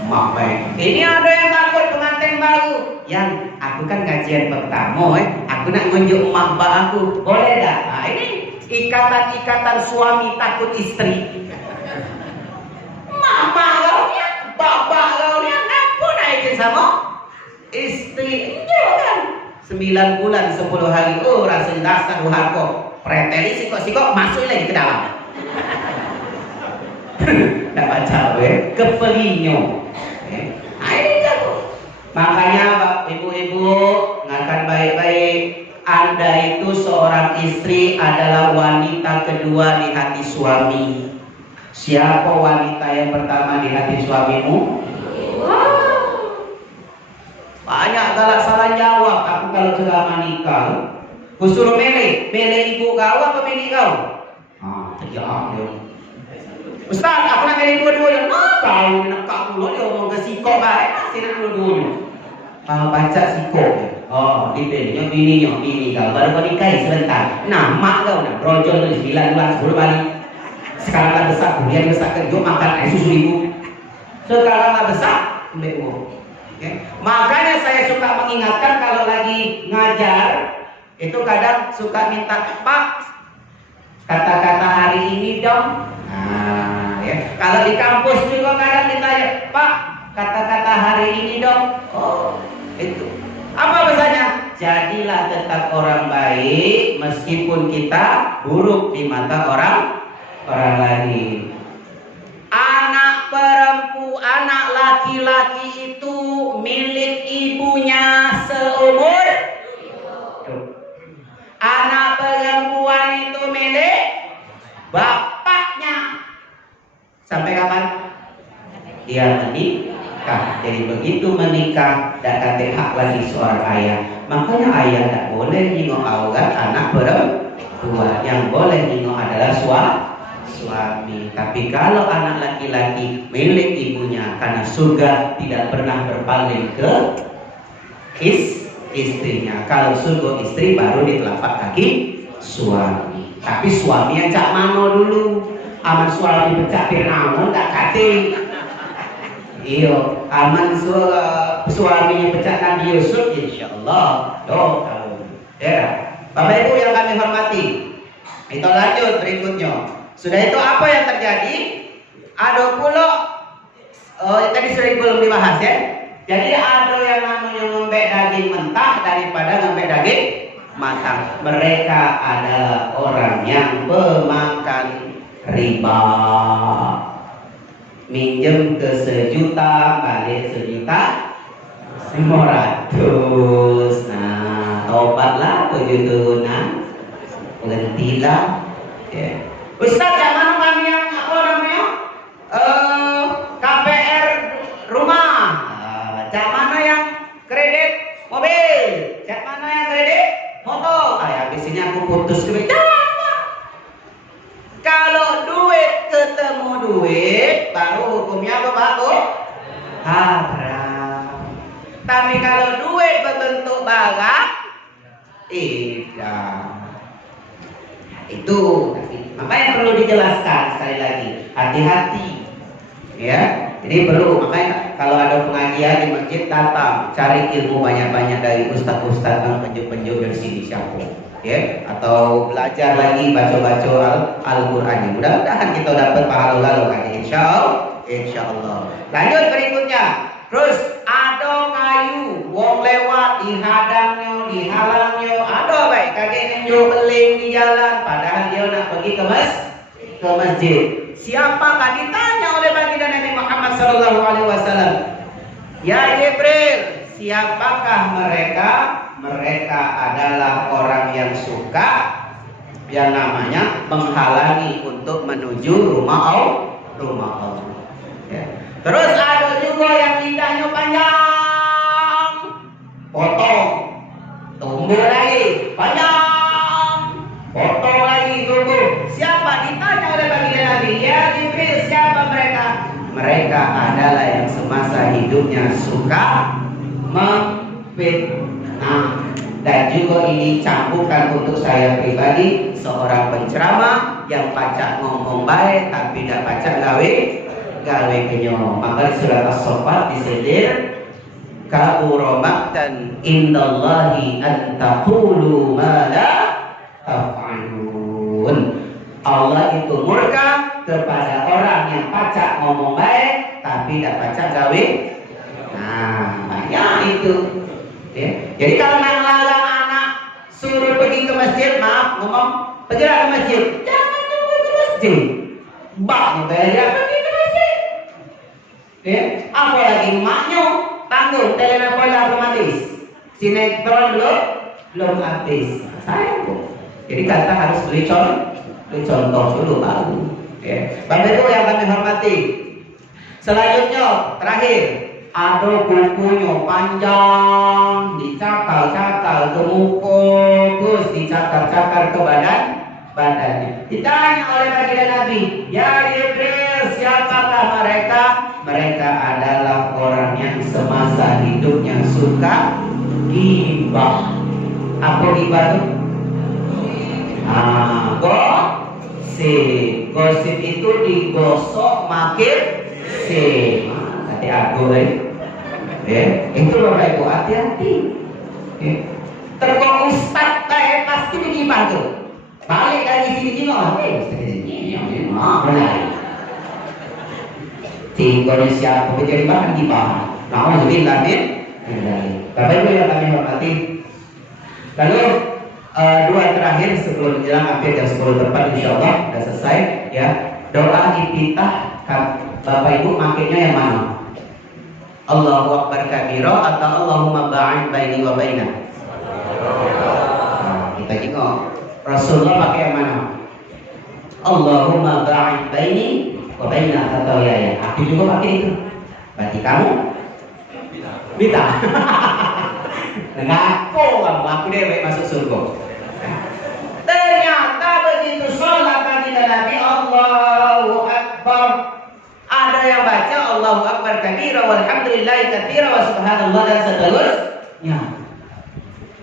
Maaf, ini ada yang takut pengantin baru. Yang aku kan gajian pertama, aku nak ngunjuk emak mbak aku, boleh tak? Nah, ini ikatan-ikatan suami takut istri. Mama kau ni, bapak kau ni, apa nak ikut sama istri? Itu kan 9 bulan 10 hari. Oh, rasa dasar harga. Preteli sikok-sikok masuk lagi ke dalam. Tak baca kepelinyo. Ini jago. Makanya ibu-ibu ngakan baik-baik. Anda itu seorang istri adalah wanita kedua di hati suami. Siapa wanita yang pertama di hati suamimu? Banyak galak salah jawab. Aku kalau sudah menikah, aku suruh milih ibu kau apa milih kau? Terjawab dia. Ustaz, aku nak milih dua-duanya. Kau nak kau dia ngomong ke sikok baik, masih nak dua-duanya. Baca sikok. Oh, dipilihnya bini kau. Baru kau nikahi sebentar. Nah, mak kau nak brojol tu 9 bulan 10 kali. Sekarang dah besar, kemudian besar kerja makan air susu ibu. Sekarang dah besar, ambil uang. Okay. Makanya saya suka mengingatkan kalau lagi ngajar, itu kadang suka minta, Pak, kata-kata hari ini dong. Nah, ya. Kalau di kampus juga kadang ditanya, Pak, kata-kata hari ini dong. Oh, itu. Apa pesannya? Jadilah tetap orang baik meskipun kita buruk di mata orang lain. Anak laki-laki itu milik ibunya seumur hidup. Anak perempuan itu milik bapaknya. Sampai kapan? Dia menikah. Jadi begitu menikah, tak kata hak lagi seorang ayah. Makanya ayah tak boleh nengok aurat anak perempuan. Yang boleh nengok adalah suami. Tapi kalau anak laki-laki milik ibunya, karena surga tidak pernah berpaling ke istrinya. Kalau surga istri baru di telapak kaki suami. Tapi suami yang cak mano dulu. Aman suami pecah pirnamo tak kate. Iyo, aman suaminya pecah Nabi Yusuf, insyaallah. Kalau ya, Bapak Ibu yang kami hormati, kita lanjut berikutnya. Sudah itu apa yang terjadi? Ada pula tadi sering belum dibahas ya. Jadi ada yang namanya ngembek daging mentah daripada ngembek daging matang. Mereka adalah orang yang pemakan riba. Minjem ke 1 juta, balik 1.500.000. Nah, tobatlah 7 tahunan, berhentilah. Ya. Ustaz, yang mana kami yang apa namanya? KPR rumah. Yang mana yang kredit mobil? Yang mana yang kredit motor? Habis ini aku putus kredit. Kalau duit ketemu duit, baru hukumnya apa Pak? Haram. Tapi kalau duit berbentuk barang, tidak. Itu makanya perlu dijelaskan sekali lagi, hati-hati ya. Ini perlu, makanya kalau ada pengajian di masjid datang, cari ilmu banyak-banyak dari ustaz-ustaz yang penjuk-penjuk dari sini siapa ya, atau belajar lagi baca-baca Al-Qur'an. Mudah-mudahan kita dapat pahala kan, insyaallah. Lanjut berikutnya. Terus ada kayu wong lewat dihadangnya, dihalangnya, ada baik kakek nyo beling di jalan padahal dia nak pergi ke masjid. Siapakah? Ditanya oleh baginda Nabi Muhammad sallallahu alaihi wasallam. Ya Jibril, siapakah mereka? Mereka adalah orang yang suka yang namanya menghalangi untuk menuju rumah Allah. Ya. Terus ada juga yang lidahnya panjang, potong lagi, panjang. Potong lagi, tunggu. Siapa? Ditanya oleh baginda Nabi, ya Jibril, siapa mereka? Mereka adalah yang semasa hidupnya suka memfitnah. Dan juga ini campukan untuk saya pribadi, seorang penceramah yang pacak ngomong baik tapi tidak pacak gawe kenyong. Maka di surat As-Saffat disedir, kabura maqtan indallahi an taqulu ma la taf'alun. Allah itu murka kepada orang yang pacak ngomong baik tapi tidak pacak gawe. Nah, banyak itu. Ya. Jadi kalau nak larang anak suruh pergi ke masjid, maaf ngomong, pergilah ke masjid. Jangan tunggu ke masjid. Bak bayar pergi ke masjid. Ya. Apalagi maknya tanggung telepon otomatis. Sinetron belum habis. Sayang kok. Jadi kata harus beli contoh dulu baru. Ya. Bapak Ibu yang kami hormati. Selanjutnya terakhir, ada bukunya panjang, dicakal-cakal ke muka, terus dicakal-cakal ke badannya. Ditanya oleh baginda Nabi, ya Jibril, siapakah mereka? Mereka adalah orang yang semasa hidupnya suka ghibah. Apa ghibah itu? Gosip. Gosip itu digosok makin sih. Hati aku ya, itu Bapak Ibu hati-hati. Ya. Terkong ustad pasti begibah tuh. Balik dari sini gimana? Tinggalnya siapa menjadi bahan gibah. Nah, jadi lanjut. Bapak Ibu yang kami hormati. Lalu dua terakhir sebelum menjelang hampir jam 10 tepat, insyaallah sudah selesai ya. Doa iftitah Bapak Ibu makainya yang mana? Allahu Akbar kabira atau Allahumma ba'id baini wa bainah? Kita tengok Rasulullah pakai yang mana? Allahumma ba'id baini wa bainah atau ya. Aku juga pakai itu. Berarti kamu bita. Ngaku aku deh masuk surga. Ternyata begitu sholat baginda Nabi Allahu Akbar, ada yang baca Allahu Akbar kabira walhamdulillahi katsira wa subhanallah dan seterusnya.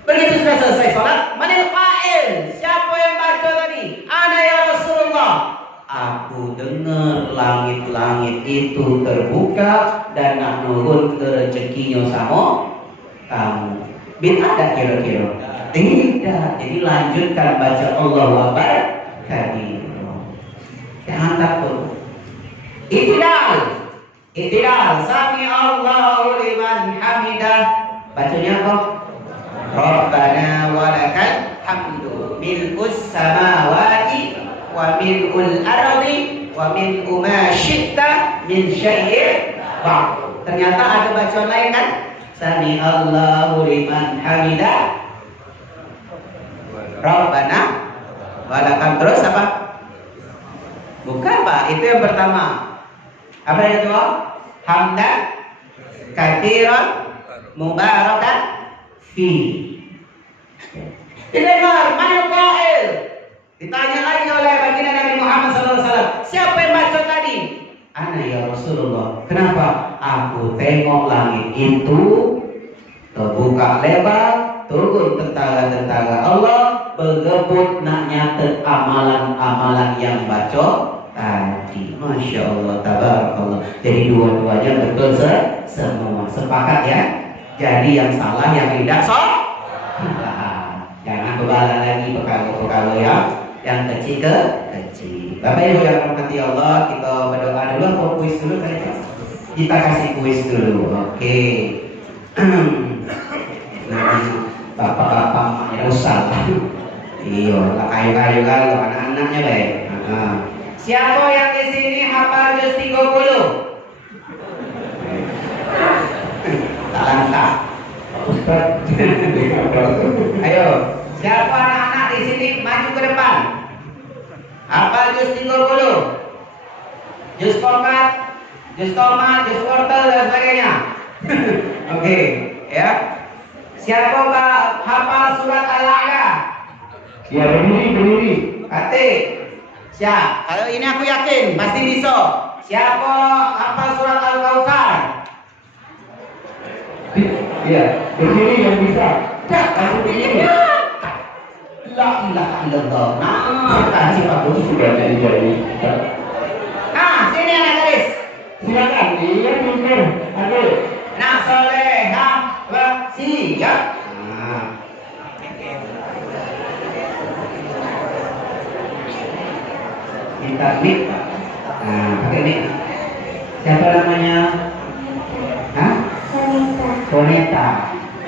Begitu sudah selesai sholat, manil qail, siapa yang baca tadi? Ana ya Rasulullah. Aku dengar langit-langit itu terbuka dan nak nurun ke rezekinya sama kamu. Bid'ah tak kira-kira? Tidak. Jadi lanjutkan baca Allahu Akbar kabira. Jangan takut. Itidal. Sami Allahu liman hamidah. Bacanya apa? Rabbana walakal hamdu mil'us samawati wa mil'ul ardi wa mil'u ma syi'ta min syai'in ba'd. Ternyata ada bacaan lain kan? Sami Allahu liman hamidah. Rabbana walakal, terus apa? Bukan Pak, itu yang pertama. Apa yang kedua? Hamdan katsiran mubarakan fi. Didengar, mana qail? Ditanya lagi oleh baginda Nabi Muhammad SAW, siapa yang baca tadi? Ana ya Rasulullah. Kenapa? Aku tengok langit itu terbuka lebar, turun tentara-tentara Allah, bergebut nak nyatet amalan-amalan yang baca tadi. Masya Allah, tabarakallah. Jadi dua-duanya betul semua. Sepakat ya. Jadi yang salah yang tidak jangan kebala lagi perkara-perkara yang kecil. Bapak Ibu yang dirahmati Allah, kita berdoa dulu atau kuis dulu kan? Kita kasih kuis dulu. Oke. Nah, bapak-bapak maknya rusak. Iya, lah kayu-kayu kalau anak-anaknya baik. Siapa yang di sini hafal juz 30? Tak lantah. Ayo, siapa anak-anak di sini maju ke depan? Hafal juz 30? Juz komat, juz wortel dan sebagainya. Oke, ya. Siapa Pak hafal surat Al-A'la? Ya berdiri. Kati. Siap. Kalau ini aku yakin pasti bisa. Siapa hafal surat Al-Kautsar? Iya, berdiri yang bisa. Aku ini. La ilaha illallah. Nah, kasih Pak Bos Sudah jadi. Nah, sini anak gadis. Silakan, iya benar. Ayo. Nah, soleha wa siap. Nah. Minta mic. Nah, pakai mic. Siapa namanya? Hah? Koneta.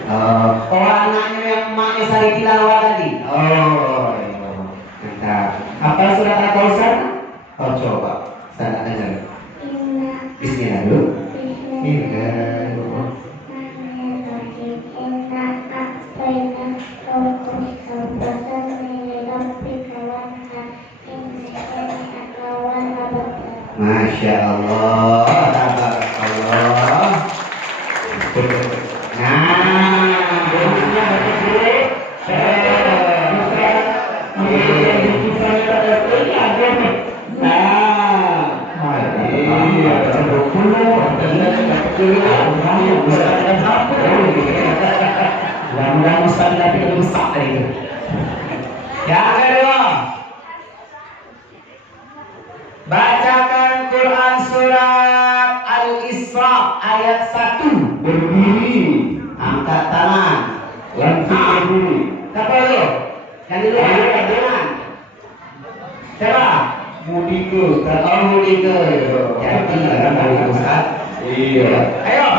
Oh, anaknya yang Mak Sari tilawah tadi. Oh, iya. Mantap. Apa surat Al-Kautsar? Oh, coba. Saya dengar. Bismillah dulu. Masya Allah, tabarakallah. Yang kedua, bacakan Quran surat Al-Isra ayat 1. Berdiri. Angkat tangan. Langsung berdiri. Siapa itu? Yang di luar angkat tangan. Siapa? Mudiku. Oh, Mudike. Jadi kan dari Ustaz. Iya. Ayo.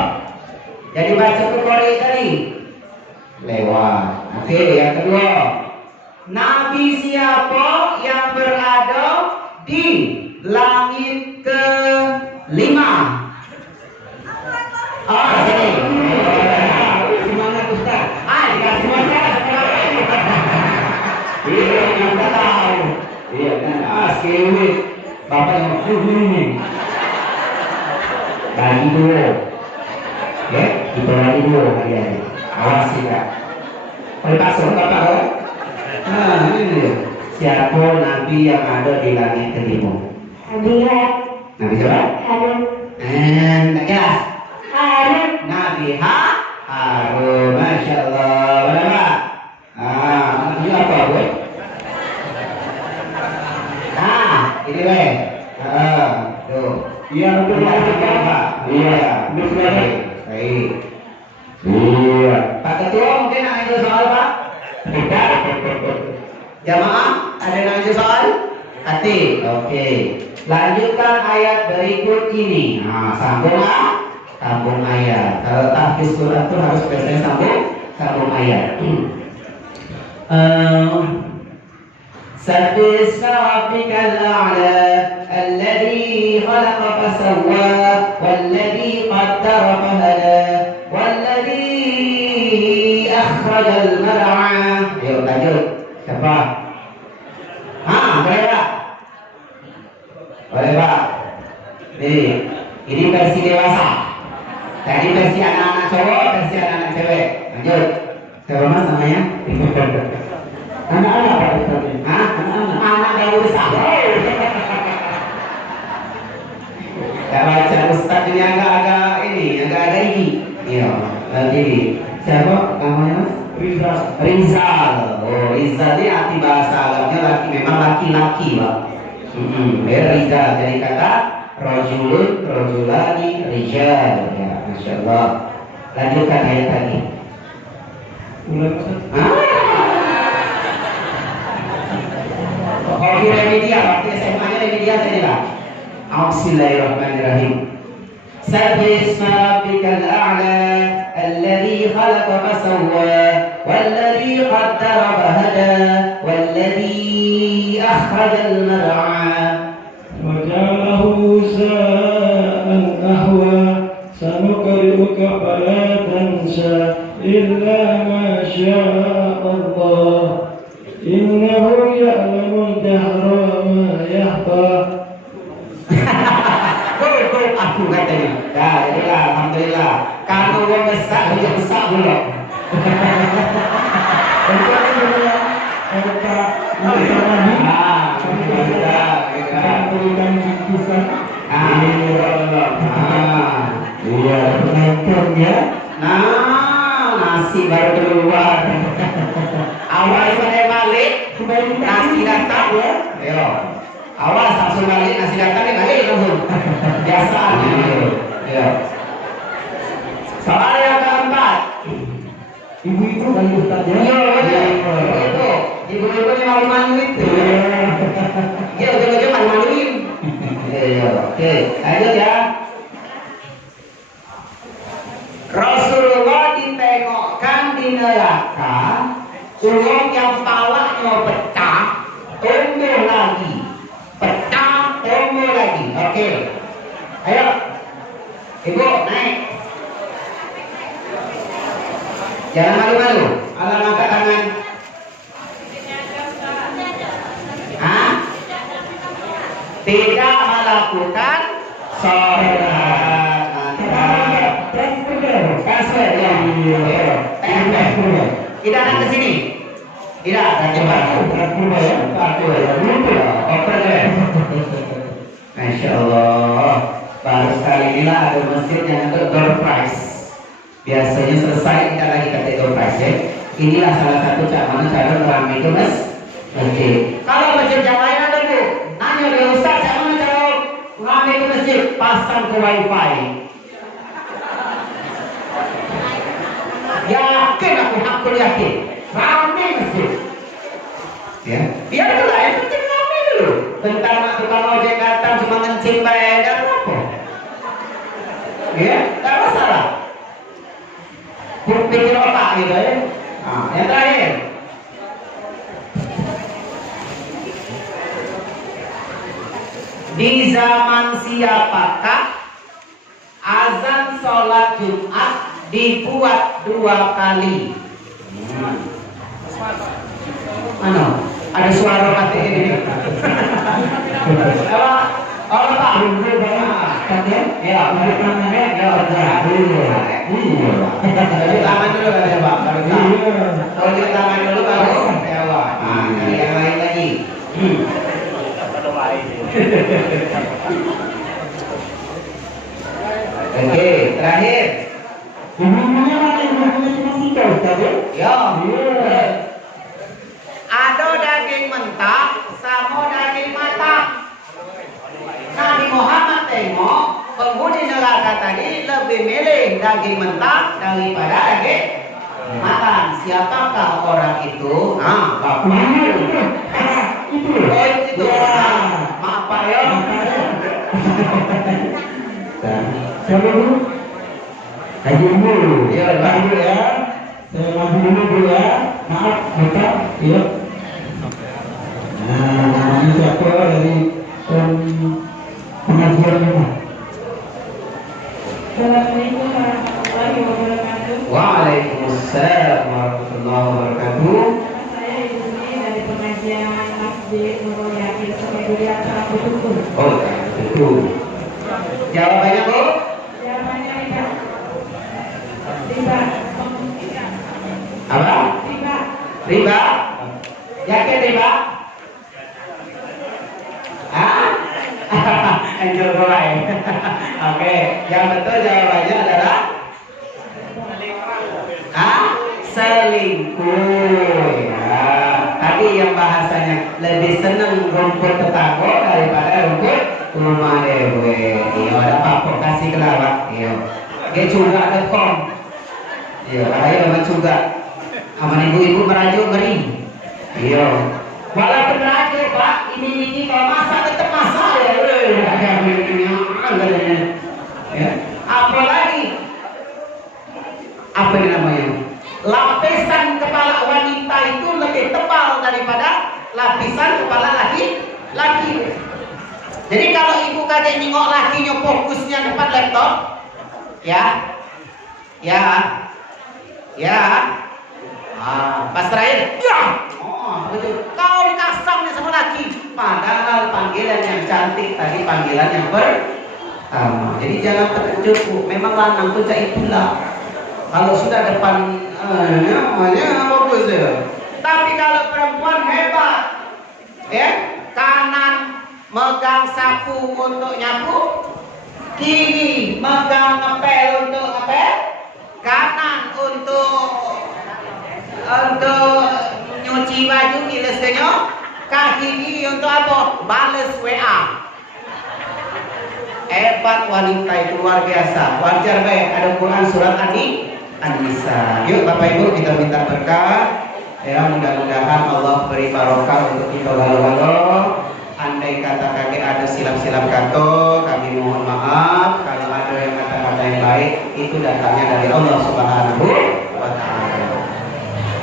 Jadi baca Qur'an tadi. Lewat. Oke, yang kedua. Nabi siapa yang berada di langit ke-5? Oh, sini. Semangat Ustaz. Dikasih masalah sekarang. Iya, yang tahu. Iya kan. Sewit. Bapak yang ini. Bagi dulu. Ya, kita lagi dulu kalian. Awas ya. Oleh pasang Bapak ya. Nah, ini dia. Siapa nabi yang ada di langit ke-5? Nabi siapa? Harun. Tak jelas. Nabi Harun. Masya Allah. Berapa? Nabi apa gue? Ini weh. Tuh. Iya, betul. Iya. Betul. Baik. Iya. Pak Ketua mungkin ada soal Pak? Tidak. Jamaah ada yang ada soal? Hati. Oke. Lanjutkan ayat berikut ini. Nah, sambung ayat. Kalau tahfiz Quran itu harus biasanya sambung ayat. سبح ربك الأعلى الذي خلق فسوى والذي قدر فهدى والذي أخرج المرعى. Yuk lanjut. Siapa? Boleh Pak? Boleh Pak? Ini versi dewasa. Tadi versi anak-anak cowok, versi anak-anak cewek. Lanjut. Siapa Mas namanya? Anak-anak Pak Ustaz. Anak yang besar. Ya baca Ustaz ini agak-agak ini. Iya, ini. Siapa namanya? Rizal. Oh, Rizal ini arti bahasa Arabnya laki, memang laki-laki, Pak. Rizal dari kata rajulun, rajulani, rijal. Ya, Masya Allah. Lanjutkan ayat tadi. Oh, di media, waktu SMA-nya media saya lah. Bismillahirrahmanirrahim. Sabbihisma rabbikal a'la alladhi khalaqa fasawwa walladhi qaddara fahada walladhi akhrajal mar'a وجعله ساء أهوى سنقرئك فلا تنسى إلا ما شاء الله إنه يعلم الجهر وما يخفى. Aku katanya. Alhamdulillah. Kalau gua besar, dia besar dulu. Nah, nasi baru keluar. Awal sampai balik, nasi datang ya. Ayo. Awal langsung balik, nasi datang nih balik langsung. Biasanya. Ya. Soal yang keempat. Ibu-ibu kan Ustaz ya? Iya, itu. Ibu-ibu yang malu-malu itu. Iya, ujung-ujung malu-maluin. Iya, oke. Lanjut ya. Rasulullah ditengokkan di neraka, uang yang palanya pecah, tumbuh lagi, pecah, tumbuh lagi. Oke, ayo, ibu naik. Jangan malu-malu. Allah angkat tangan. Hah? Tidak melakukan sholat. Transfer ya. Tidak ada ke sini. Tidak ada coba. Masya Allah. Baru sekali inilah ada masjid yang untuk door prize. Biasanya selesai kita lagi kata door prize ya. Inilah salah satu cara meramai itu mas. Masjid. Kalau masjid yang lain ada bu, nanya dia Ustaz, saya mau cara meramai itu masjid, pasang ke wifi. Yakin aku yakin ramai masjid ya biar itu lah yang penting ramai dulu bentar tukang ojek datang cuma ngencing bayar apa ya gak masalah pikir otak gitu ya. Nah, yang terakhir di zaman siapakah azan sholat Jumat dibuat 2 kali. Mana? Ada suara mati ini. Apa? Apa tak? Ya, namanya ya jadi tangan dulu kan ya Pak. Kalau di tangan dulu baru sewa. Nah, yang lain lagi. Oke, terakhir. Ibu-ibunya mana? Ibu-ibunya cuma 3 Ustaz ya? Ya. Ada daging mentah sama daging matang. Nabi Muhammad tengok penghuni neraka tadi lebih milih daging mentah daripada daging matang. Siapakah orang itu? Nah, Bapak. Oh, itu. Maaf Pak ya. Siapa dulu? Haji dulu. Iya, Pak ya. Saya maju dulu ya. Maaf, Bapak. Iya. Nah, namanya siapa dari pengajian ini? Assalamualaikum warahmatullahi wabarakatuh. Waalaikumsalam warahmatullahi wabarakatuh. Saya Ibu Sri dari pengajian Masjid Nurul Yakin Semeduri Acara Betul. Oh, betul. Jawabannya Bu? Jawabannya riba. Riba. Apa? Riba. Riba? Yakin riba? Hah? Angel boy. Oke, yang betul jawabannya adalah selingkuh. Ya. Tadi yang bahasanya lebih seneng rumput tetangga daripada rumput rumah dewe. Iya, ada papok kasih kelawat. Iya. Dia juga.com. Iya, ayo memang juga. Aman ibu-ibu merajuk ngeri. Iya. Walaupun merajuk Pak, ini kalau masak tetap masak ya. Ya. Apalagi apa yang namanya? Lapisan kepala wanita itu lebih tebal daripada lapisan kepala laki. Jadi kalau ibu kaget nengok lakinya fokusnya depan laptop, pas terakhir, betul. Kau dikasangnya sama laki, padahal panggilan yang cantik tadi panggilan yang pertama. Jadi jangan terkejut, Bu. Memang lanang tuh cak itulah. Kalau sudah depan namanya bagus ya. Tapi kalau perempuan hebat, ya, kanan megang sapu untuk nyapu, kiri megang ngepel untuk ngepel, kanan untuk nyuci baju kilesnya, kaki kiri untuk apa? Balas WA. Hebat wanita itu luar biasa. Wajar baik ada Quran surat An-Nisa. Yuk Bapak Ibu kita minta berkah. Ya mudah-mudahan Allah beri barokah untuk kita lalu-lalu. Andai kata kakek ada silap-silap kata, kami mohon maaf. Kalau ada yang kata-kata yang baik, itu datangnya dari Allah Subhanahu wa Ta'ala.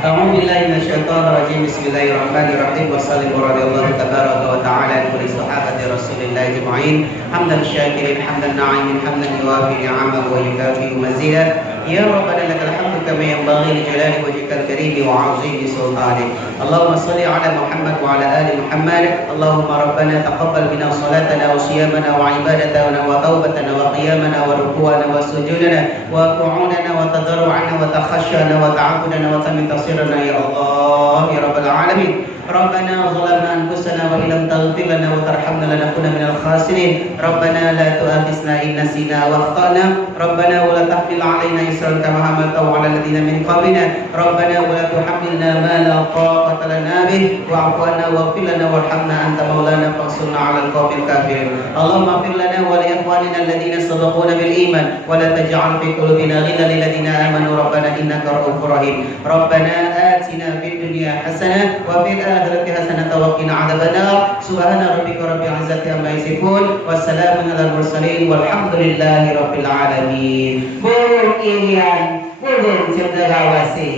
A'udzubillahi minasyaitonir rajim. Bismillahirrahmanirrahim. Wassallallahu radhiyallahu tabaraka wa ta'ala an kulli sahabati Rasulillah ajma'in. Hamdan syakirin, hamdan na'imin, hamdan yuwafi ni'amahu wa yukafi mazidah. Ya Rabbana lakal hamdu kama yanbaghi li jalali wajhikal karim wa 'azimi sultanik. Allahumma shalli 'ala Muhammad wa 'ala ali Muhammad. Allahumma rabbana taqabbal minna salatana wa siyamana wa ibadatana wa taubatana wa qiyamana wa ruku'ana wa sujudana wa qu'udana wa tadarru'ana wa takhashshana wa ta'abbudana wa tamit tasirana ya Allah ya rabbal alamin. ربنا ظلمنا أنفسنا وإن لم تغفر لنا وترحمنا لنكون من الخاسرين. ربنا لا تؤاخذنا إن نسينا وأخطأنا. ربنا ولا تحمل علينا إصرا كما حملته على الذين من قبلنا. ربنا ولا تحملنا ما لا طاقة لنا به واعف عنا واغفر لنا وارحمنا أنت مولانا فانصرنا على القوم الكافرين. اللهم اغفر لنا ولإخواننا الذين سبقونا بالإيمان ولا تجعل في قلوبنا غلا للذين آمنوا ربنا إنك رؤوف رحيم. ربنا آتنا في الدنيا حسنة وفي الآخرة حسنة وقنا عذاب النار. سبحان ربك رب العزة عما يصفون والسلام على المرسلين والحمد لله رب العالمين. Burung irian, burung cendrawasih.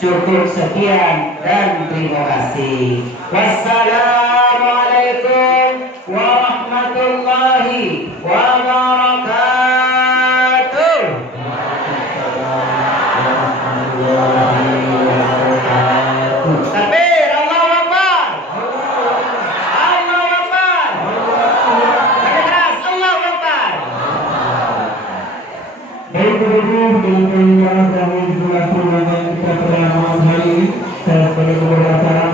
Cukup sekian dan terima kasih. Wassalamualaikum warahmatullahi wabarakatuh. Takbir, Allahu Akbar. Allahu Akbar. Lebih keras, Allahu Akbar. Baik Bapak Ibu, dengan kami juga kita telah hari ini saya sebagai ketua acara